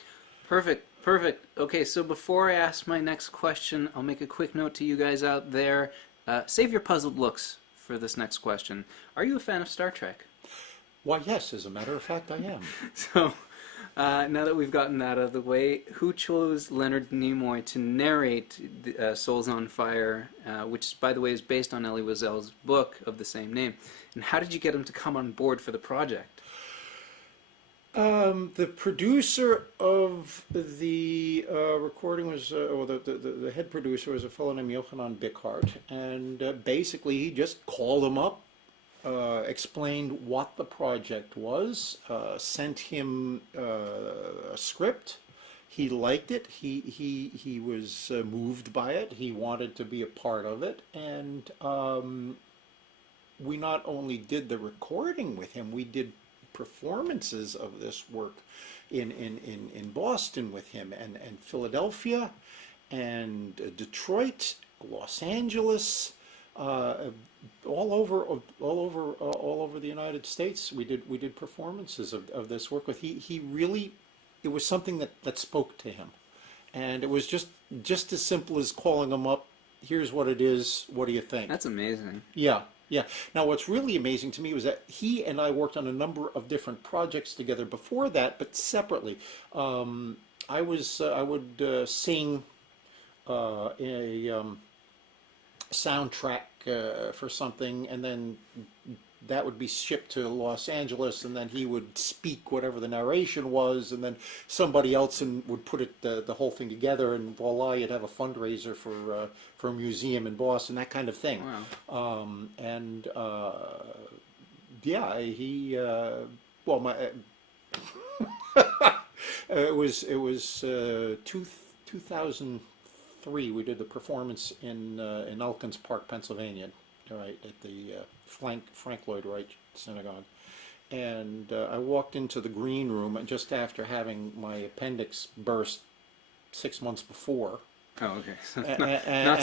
Perfect, perfect. Okay, so before I ask my next question, I'll make a quick note to you guys out there. Save your puzzled looks for this next question. Are you a fan of Star Trek? Why, yes, as a matter of fact, I am. So, now that we've gotten that out of the way, who chose Leonard Nimoy to narrate Souls on Fire, which, by the way, is based on Elie Wiesel's book of the same name? And how did you get him to come on board for the project? The producer of the recording was, or the head producer was a fellow named Yochanan Bickhart, and basically he just called him up, explained what the project was, sent him a script. He liked it. He was moved by it. He wanted to be a part of it, and we not only did the recording with him, we did performances of this work in Boston with him, and Philadelphia, and Detroit, Los Angeles. All over the United States, we did performances of this work with. He really, it was something that spoke to him, and it was just as simple as calling him up. Here's what it is. What do you think? That's amazing. Yeah. Now, what's really amazing to me was that he and I worked on a number of different projects together before that, but separately. I would sing a soundtrack for something, and then that would be shipped to Los Angeles, and then he would speak whatever the narration was, and then somebody else would put it the whole thing together, and voila, you'd have a fundraiser for a museum in Boston, that kind of thing. Wow. Yeah, he well, my it was 2003. We did the performance in Elkins Park, Pennsylvania, right at the Frank Lloyd Wright Synagogue, and I walked into the green room just after having my appendix burst 6 months before. Oh, okay.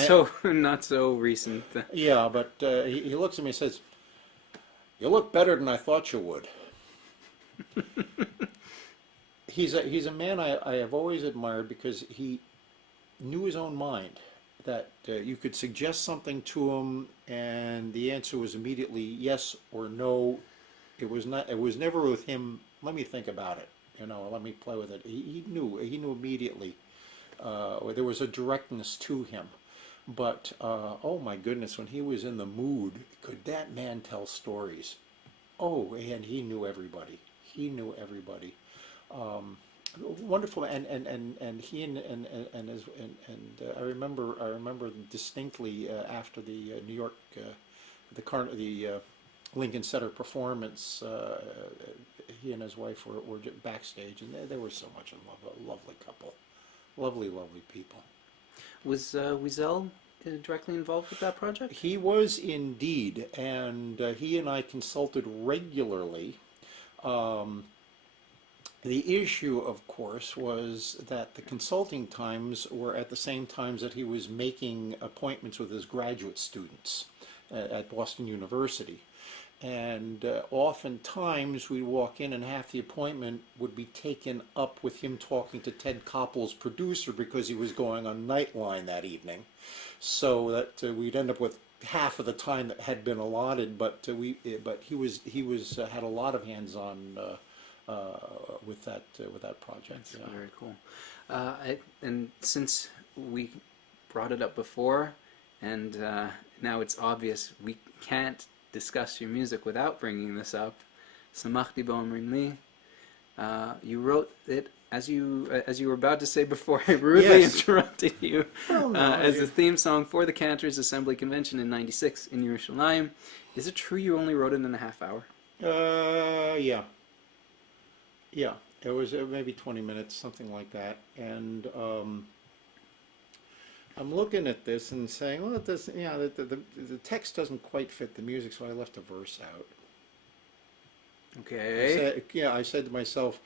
So not so recent. Yeah, but he looks at me and says, "You look better than I thought you would." He's a man I have always admired because he knew his own mind. That you could suggest something to him, and the answer was immediately yes or no. It was never with him. Let me think about it. Let me play with it. He knew immediately. There was a directness to him. But oh my goodness, when he was in the mood, could that man tell stories? Oh, and he knew everybody. Wonderful, and he and I remember distinctly after the New York the Lincoln Center performance, he and his wife were backstage, and they were so much in love, a lovely couple, lovely people. Was Wiesel directly involved with that project? He was indeed, and he and I consulted regularly. Um, the issue, of course, was that the consulting times were at the same times that he was making appointments with his graduate students at Boston University. And oftentimes we'd walk in and half the appointment would be taken up with him talking to Ted Koppel's producer because he was going on Nightline that evening. So that we'd end up with half of the time that had been allotted, but he was had a lot of hands-on with that project. That's very cool. And since we brought it up before, and now it's obvious we can't discuss your music without bringing this up. Samachti B'Omrim Li. You wrote it as you were about to say before. I rudely interrupted you. Well, no, as a theme song for the Cantors Assembly Convention in '96 in Yerushalayim. Is it true you only wrote it in a half hour? Yeah. It was maybe 20 minutes, something like that, and. I'm looking at this and saying, well, the text doesn't quite fit the music, so I left a verse out. Okay. I said to myself,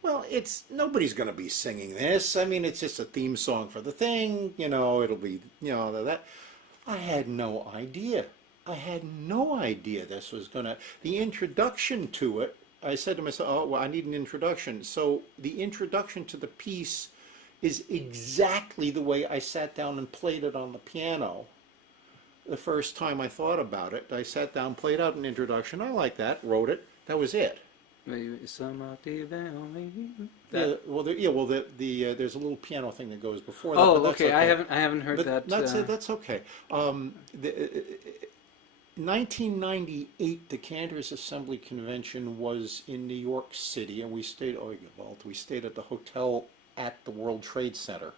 well, nobody's going to be singing this. I mean, it's just a theme song for the thing. It'll be, that. I had no idea. This was going to, the introduction to it, I said to myself, oh, well, I need an introduction. So the introduction to the piece is exactly the way I sat down and played it on the piano the first time I thought about it. I sat down, played out an introduction. I like that, wrote it. That was it. There's a little piano thing that goes before that. Oh, okay. I haven't heard that. That's okay. 1998, the Cantors Assembly Convention was in New York City, and we stayed at the hotel at the World Trade Center.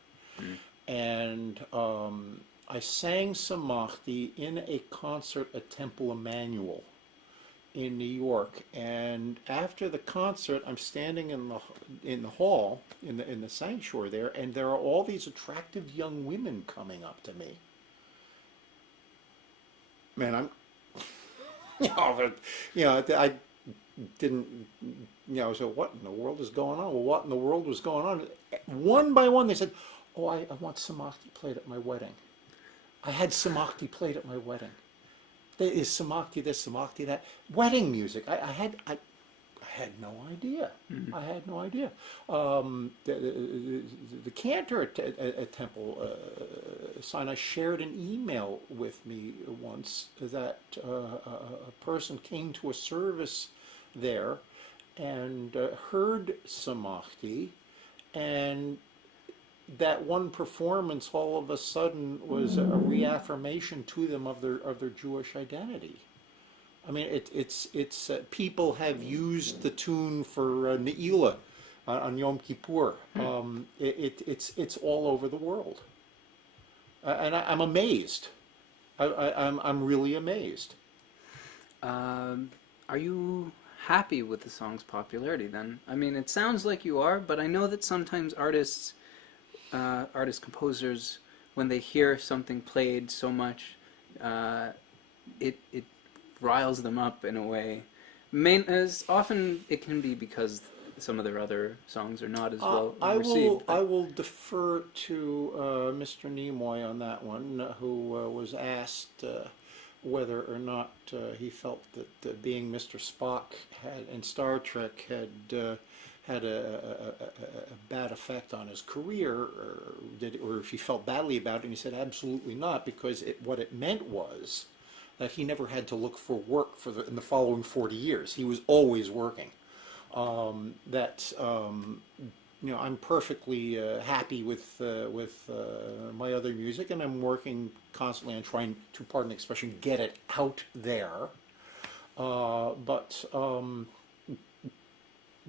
And I sang Samachti in a concert at Temple Emmanuel in New York. And after the concert, I'm standing in the hall, in the sanctuary there, and there are all these attractive young women coming up to me. Man, I didn't, so what in the world is going on? Well, what in the world was going on? One by one, they said, oh, I want Samachti played at my wedding. I had Samachti played at my wedding. There is Samachti this, Samachti that. Wedding music. I had no idea. I had no idea. The Cantor at Temple Sinai shared an email with me once that a person came to a service there and heard Samachti, and that one performance all of a sudden was a reaffirmation to them of their Jewish identity. I mean, it's people have used the tune for Ne'ilah on Yom Kippur. It's all over the world, and I'm amazed. I'm really amazed. Are you happy with the song's popularity then? I mean, it sounds like you are, but I know that sometimes artists, composers, when they hear something played so much, it riles them up in a way. As often it can be because some of their other songs are not as well received. I will defer to Mr. Nimoy on that one, who was asked whether or not he felt that being Mr. Spock in Star Trek had a bad effect on his career, or if he felt badly about it, and he said absolutely not, because what it meant was that he never had to look for work in the following 40 years. He was always working. I'm perfectly happy with my other music, and I'm working constantly on trying to, pardon the expression, get it out there. But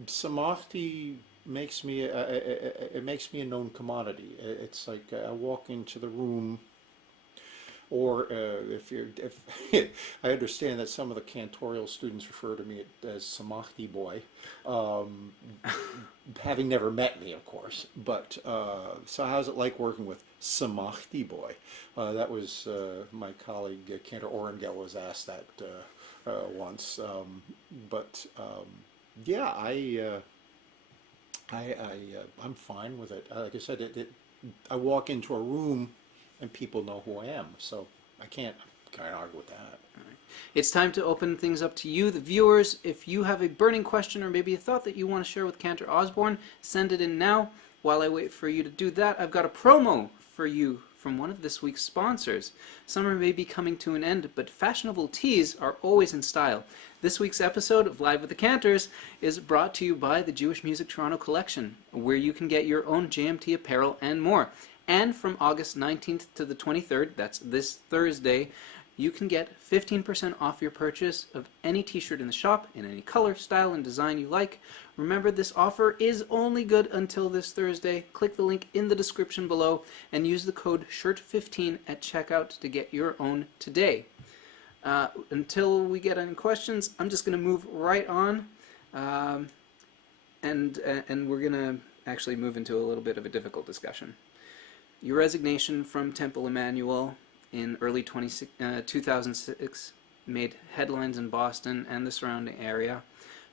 Samachti makes me a known commodity. It's like I walk into the room Or if I understand that some of the cantorial students refer to me as Samachti boy, having never met me, of course. But so how's it like working with Samachti boy? That was my colleague Cantor Orangel was asked that once. Yeah, I'm fine with it. Like I said, I walk into a room and people know who I am, so I can't argue with that. All right. It's time to open things up to you, the viewers. If you have a burning question or maybe a thought that you want to share with Cantor Osborne, send it in now. While I wait for you to do that, I've got a promo for you from one of this week's sponsors. Summer may be coming to an end, but fashionable tees are always in style. This week's episode of Live with the Cantors is brought to you by the Jewish Music Toronto Collection, where you can get your own JMT apparel and more. And from August 19th to the 23rd, that's this Thursday, you can get 15% off your purchase of any t-shirt in the shop in any color, style, and design you like. Remember, this offer is only good until this Thursday. Click the link in the description below and use the code SHIRT15 at checkout to get your own today. Until we get any questions, I'm just going to move right on, and we're going to actually move into a little bit of a difficult discussion. Your resignation from Temple Emmanuel in early 2006 made headlines in Boston and the surrounding area.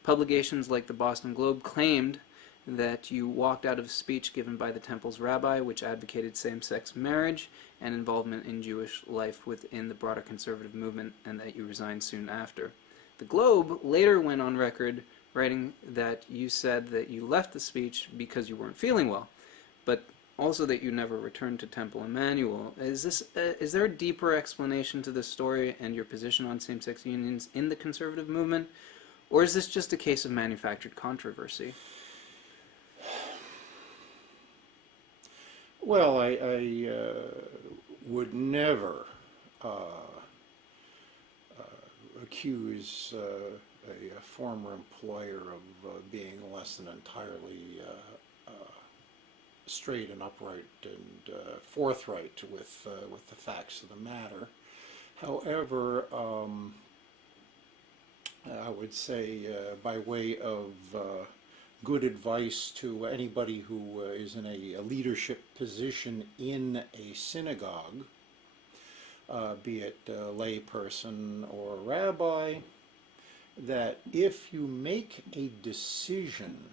Publications like the Boston Globe claimed that you walked out of a speech given by the Temple's rabbi, which advocated same-sex marriage and involvement in Jewish life within the broader conservative movement, and that you resigned soon after. The Globe later went on record writing that you said that you left the speech because you weren't feeling well, but also that you never returned to Temple Emmanuel. Is there a deeper explanation to this story and your position on same-sex unions in the conservative movement, or is this just a case of manufactured controversy? Well, I would never accuse a former employer of being less than entirely straight and upright and forthright with the facts of the matter. However, I would say by way of good advice to anybody who is in a leadership position in a synagogue, be it a lay person or a rabbi, that if you make a decision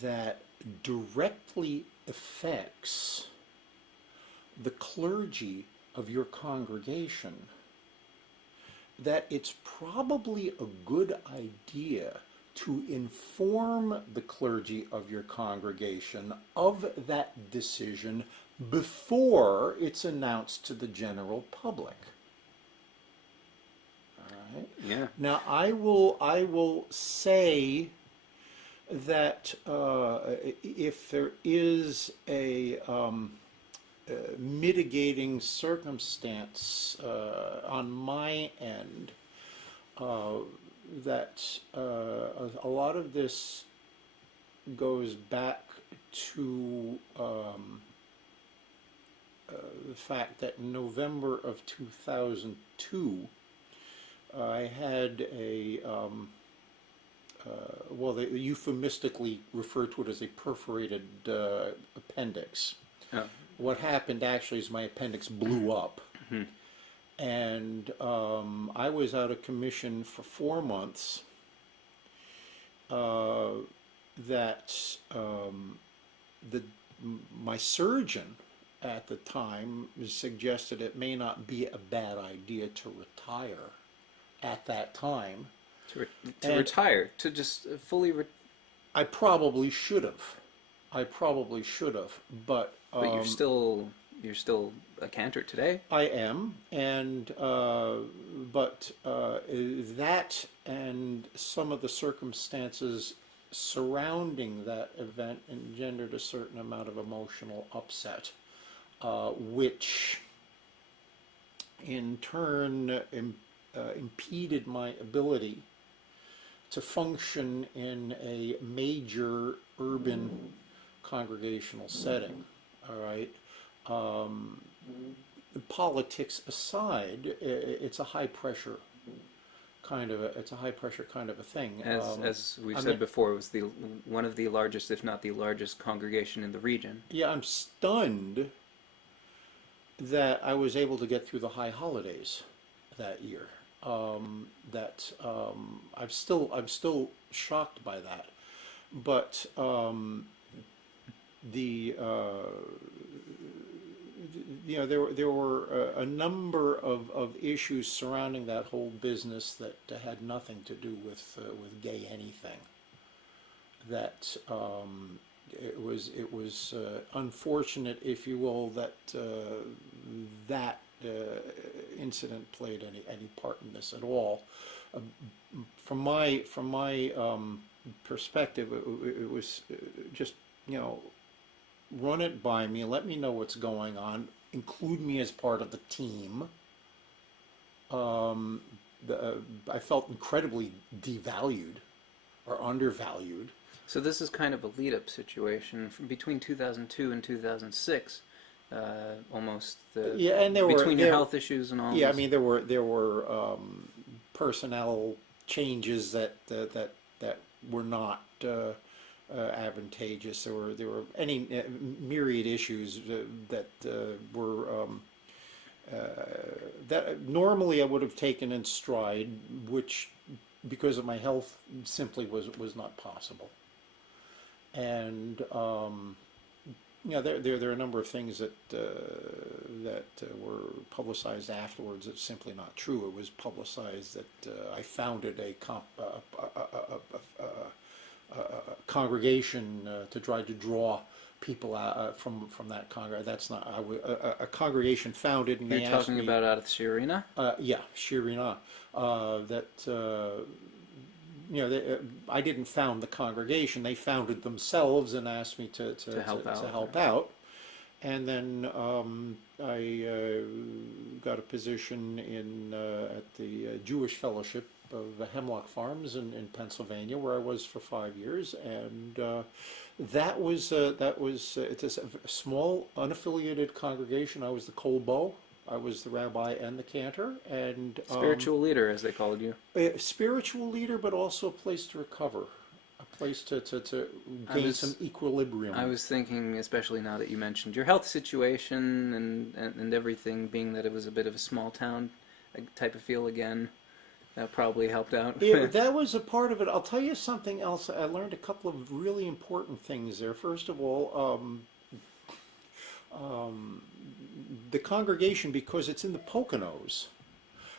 that directly affects the clergy of your congregation, that it's probably a good idea to inform the clergy of your congregation of that decision before it's announced to the general public. All right? Yeah. Now, I will say that if there is a mitigating circumstance on my end, that a lot of this goes back to the fact that in November of 2002, I had a well, they euphemistically refer to it as a perforated appendix. Oh. What happened actually is my appendix blew up. Mm-hmm. And I was out of commission for 4 months. My surgeon at the time suggested it may not be a bad idea to retire at that time. To retire, to just fully I probably should have. But you're still a Cantor today. I am, and but that and some of the circumstances surrounding that event engendered a certain amount of emotional upset, which in turn impeded my ability to function in a major urban congregational setting. All right. politics aside, it's a high pressure kind of a thing. As we've said before, it was one of the largest, if not the largest, congregation in the region. Yeah, I'm stunned that I was able to get through the high holidays that year. I'm still shocked by that. But there were a number of issues surrounding that whole business that had nothing to do with gay anything. That it was unfortunate, if you will, that that incident played any part in this at all. From my perspective, it was just, run it by me, let me know what's going on, include me as part of the team. I felt incredibly devalued or undervalued. So this is kind of a lead-up situation from between 2002 and 2006, almost. And between your health issues and all. Yeah, this. I mean there were personnel changes that were not advantageous. There were any myriad issues that were that normally I would have taken in stride, which because of my health simply was not possible. And there are a number of things that were publicized afterwards that's simply not true. It was publicized that I founded a congregation to try to draw people out from that congregation. That's not a congregation founded. And you're talking about out of Shirina? Yeah, Shirina. I didn't found the congregation. They founded themselves and asked me to help out. And then I got a position at the Jewish Fellowship of Hemlock Farms in Pennsylvania, where I was for 5 years, and it's a small unaffiliated congregation. I was the Kolbo. I was the rabbi and the cantor, and spiritual leader, as they called you. A spiritual leader, but also a place to recover, a place to gain some equilibrium. I was thinking, especially now that you mentioned your health situation and everything, being that it was a bit of a small town type of feel again, that probably helped out. That was a part of it. I'll tell you something else. I learned a couple of really important things there. First of all, the congregation, because it's in the Poconos,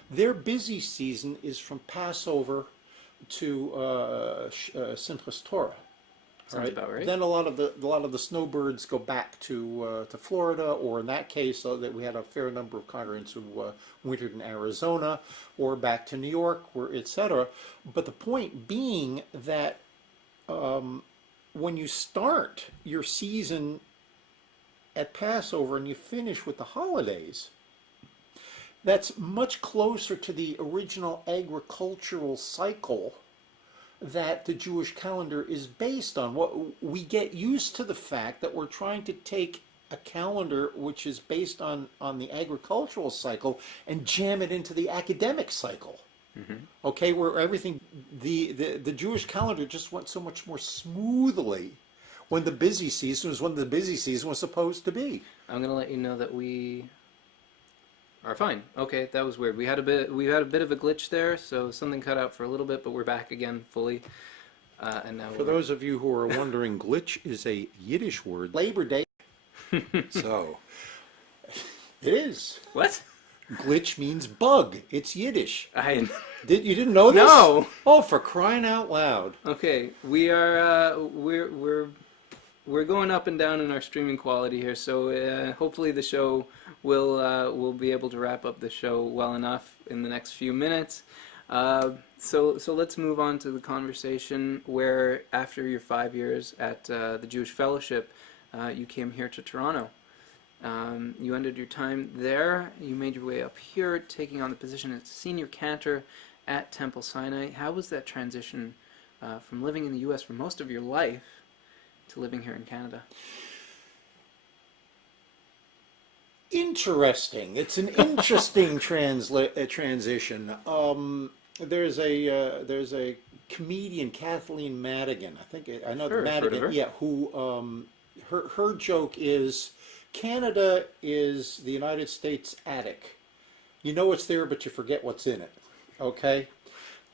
their busy season is from Passover to Simchas Torah. Sounds about right. Then a lot of the snowbirds go back to Florida, or in that case, that we had a fair number of congregants who wintered in Arizona, or back to New York, or etc. But the point being that when you start your season at Passover and you finish with the holidays, that's much closer to the original agricultural cycle that the Jewish calendar is based on. What we get used to the fact that we're trying to take a calendar which is based on the agricultural cycle and jam it into the academic cycle. Mm-hmm. Okay, where everything, the Jewish calendar just went so much more smoothly when the busy season was supposed to be. I'm going to let you know that we are fine. Okay, that was weird. We had a bit of a glitch there, so something cut out for a little bit, but we're back again fully. And now for those of you who are wondering, glitch is a Yiddish word. Labor Day. So it is. What? Glitch means bug. It's Yiddish. You didn't know this? No. Oh, for crying out loud. Okay, we are we're going up and down in our streaming quality here, so hopefully the show will be able to wrap up the show well enough in the next few minutes. So let's move on to the conversation where, after your 5 years at the Jewish Fellowship, you came here to Toronto. You ended your time there. You made your way up here, taking on the position as senior cantor at Temple Sinai. How was that transition from living in the U.S. for most of your life to living here in Canada? Interesting. It's an interesting transition. There's a comedian, Kathleen Madigan. I know Sure, I've heard of Madigan. her. Yeah, who her joke is Canada is the United States attic. You know it's there, but you forget what's in it. Okay.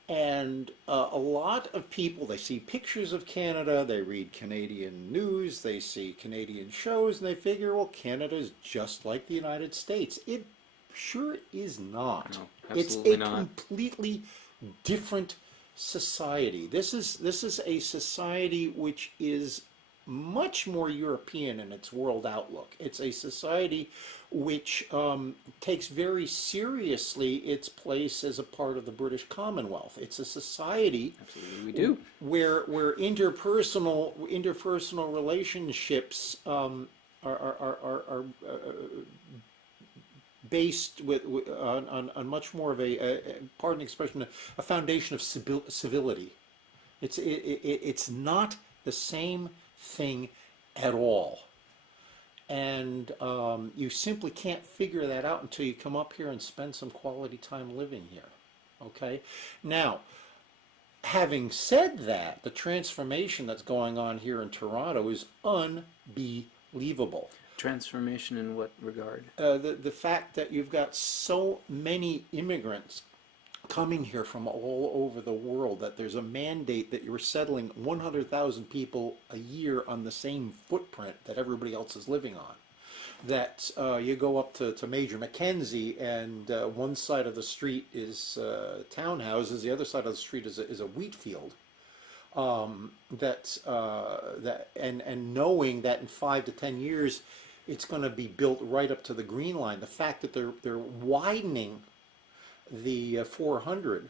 And a lot of people, they see pictures of Canada, they read Canadian news, they see Canadian shows, and they figure, well, Canada is just like the United States. It sure is not. No, It's absolutely a not. completely different society. This is a society which is much more European in its world outlook. It's a society which takes very seriously its place as a part of the British Commonwealth. It's a society Absolutely, we do. where interpersonal relationships are based on much more of pardon the expression, a foundation of civility. It's not the same thing at all. And you simply can't figure that out until you come up here and spend some quality time living here. Okay? Now, having said that, the transformation that's going on here in Toronto is unbelievable. Transformation in what regard? The fact that you've got so many immigrants coming here from all over the world, that there's a mandate that you're settling 100,000 people a year on the same footprint that everybody else is living on. That you go up to Major Mackenzie, and one side of the street is townhouses, the other side of the street is a wheat field. And knowing that in 5 to 10 years it's going to be built right up to the Green Line, the fact that they're widening the 400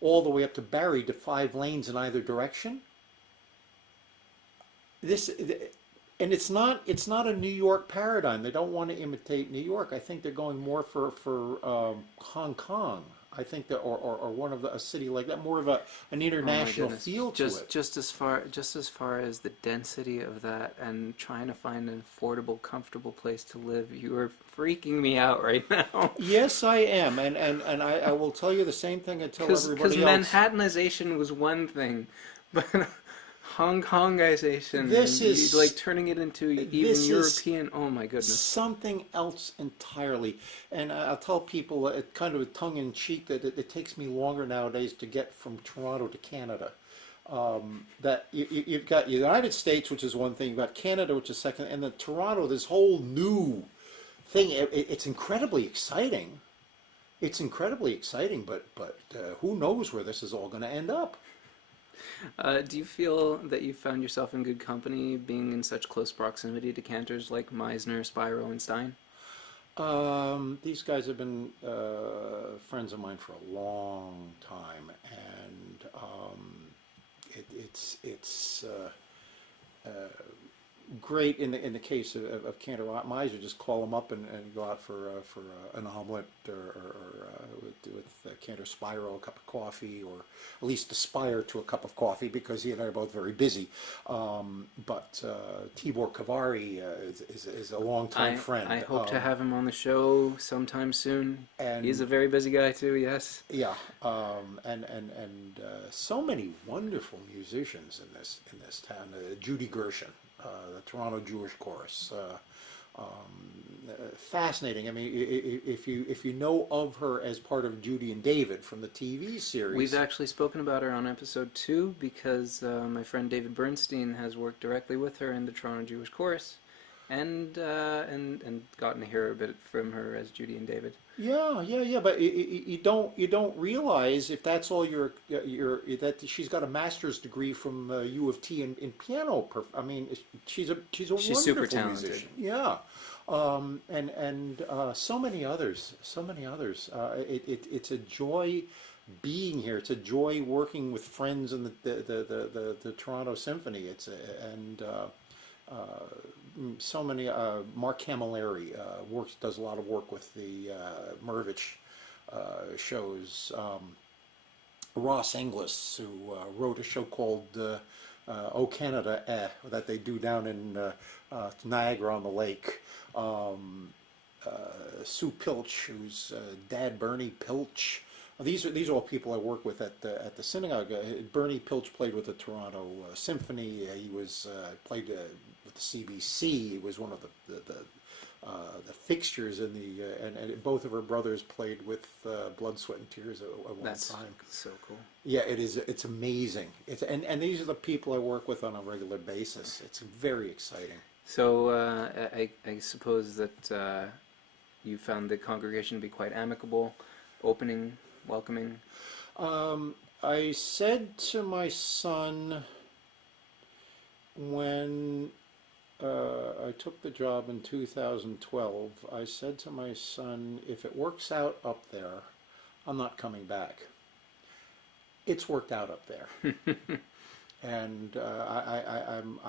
all the way up to Barrie to 5 lanes in either direction. And it's not a New York paradigm. They don't want to imitate New York. I think they're going more for Hong Kong. I think that, or one of a city like that, more of an international feel to it. Just as far as the density of that and trying to find an affordable, comfortable place to live, you are freaking me out right now. Yes, I am, and I will tell you the same thing I tell everybody else. Because Manhattanization was one thing, but Hong Kongization, this is like turning it into even European. Oh my goodness, something else entirely. And I'll tell people, kind of tongue in cheek, that it takes me longer nowadays to get from Toronto to Canada. That you've got the United States, which is one thing. You've got Canada, which is second, and then Toronto. This whole new thing. It's incredibly exciting. It's incredibly exciting, but who knows where this is all going to end up? Do you feel that you found yourself in good company being in such close proximity to cantors like Meisner, Spiro, and Stein? These guys have been friends of mine for a long time, and it's great in the case of Cantor. Meisner, just call them up and go out for an omelet or with Cantor Spiro, a cup of coffee, or at least aspire to a cup of coffee, because he and I are both very busy. But Tibor Kavari is a longtime friend. I hope to have him on the show sometime soon. And he's a very busy guy too. Yes. Yeah, and so many wonderful musicians in this town. Judy Gershon. The Toronto Jewish Chorus, fascinating. I mean, if you know of her as part of Judy and David from the TV series, we've actually spoken about her on episode 2 because my friend David Bernstein has worked directly with her in the Toronto Jewish Chorus, and gotten to hear a bit from her as Judy and David. Yeah. But you don't realize, if that's all that she's got a master's degree from U of T in piano. I mean, she's wonderful super talented. musician. Yeah, and so many others. It's a joy being here. It's a joy working with friends in the Toronto Symphony. So many. Mark Camilleri does a lot of work with the Mervich shows. Ross Inglis, who wrote a show called "Oh Canada," that they do down in Niagara on the Lake. Sue Pilch, who's Dad Bernie Pilch. These are all people I work with at the synagogue. Bernie Pilch played with the Toronto Symphony. He was played with the CBC. He was one of the fixtures in the and both of her brothers played with Blood, Sweat, and Tears at one That's time. so cool. Yeah, it is. It's amazing. And these are the people I work with on a regular basis. It's very exciting. So I suppose that you found the congregation to be quite amicable, opening, welcoming. I said to my son when I took the job in 2012, I said to my son, if it works out up there, I'm not coming back. It's worked out up there. And I'm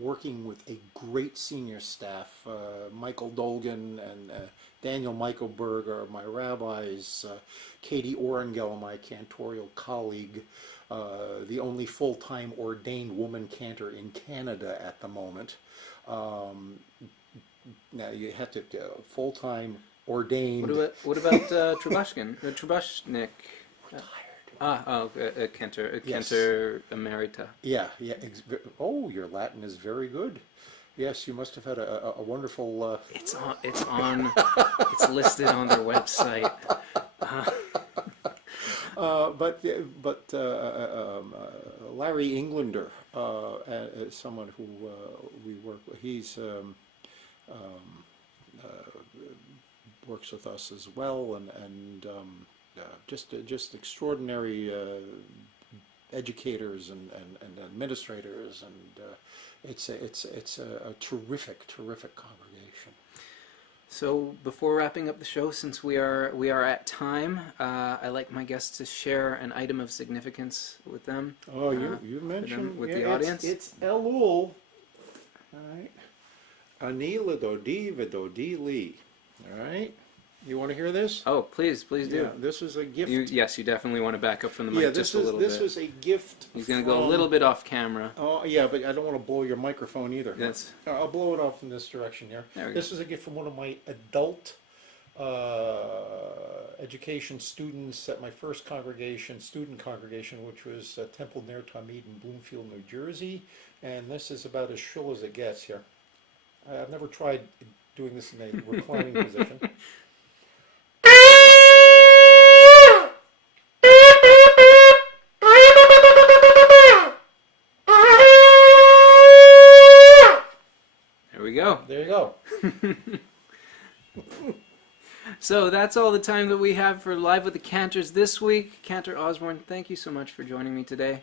working with a great senior staff, Michael Dolgan and Daniel Michael Berger, my rabbis, Katie Orengel, my cantorial colleague, the only full-time ordained woman cantor in Canada at the moment. Now you have to full-time ordained. What about Trubashnik? Cantor, Yes. Cantor Emerita. Yeah. Oh, your Latin is very good. Yes, you must have had a wonderful. It's listed on their website. But Larry Englander, someone who we work with, he's works with us as well, and just extraordinary educators and administrators, and it's a terrific congregation. So before wrapping up the show, since we are at time, I like my guests to share an item of significance with them. Oh, you mentioned with the audience. It's Elul. All right. Ani ledodi v'dodi li. All right. You want to hear this? Oh, please do. Yeah, this is a gift. Yes, you definitely want to back up from the mic Yeah, just a little this bit. was a gift. He's going to go a little bit off camera. Oh, yeah, but I don't want to blow your microphone either. That's. I'll blow it off in this direction here. There we This is a gift from one of my adult education students at my first student congregation, which was Temple Ner Tamid in Bloomfield, New Jersey. And this is about as shrill as it gets here. I've never tried doing this in a reclining position. There we go. There you go. So that's all the time that we have for Live with the Cantors this week. Cantor Osborne, thank you so much for joining me today.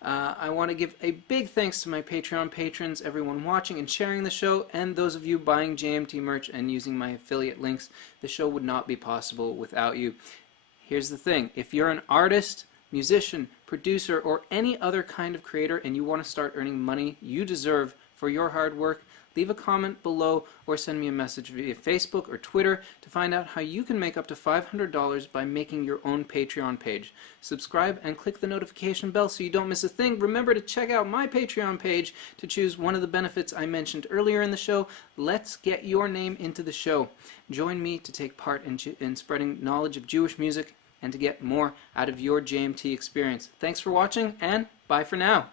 I want to give a big thanks to my Patreon patrons, everyone watching and sharing the show, and those of you buying JMT merch and using my affiliate links. The show would not be possible without you. Here's the thing. If you're an artist, musician, producer, or any other kind of creator and you want to start earning money you deserve for your hard work, leave a comment below or send me a message via Facebook or Twitter to find out how you can make up to $500 by making your own Patreon page. Subscribe and click the notification bell so you don't miss a thing. Remember to check out my Patreon page to choose one of the benefits I mentioned earlier in the show. Let's get your name into the show. Join me to take part in spreading knowledge of Jewish music and to get more out of your JMT experience. Thanks for watching, and bye for now.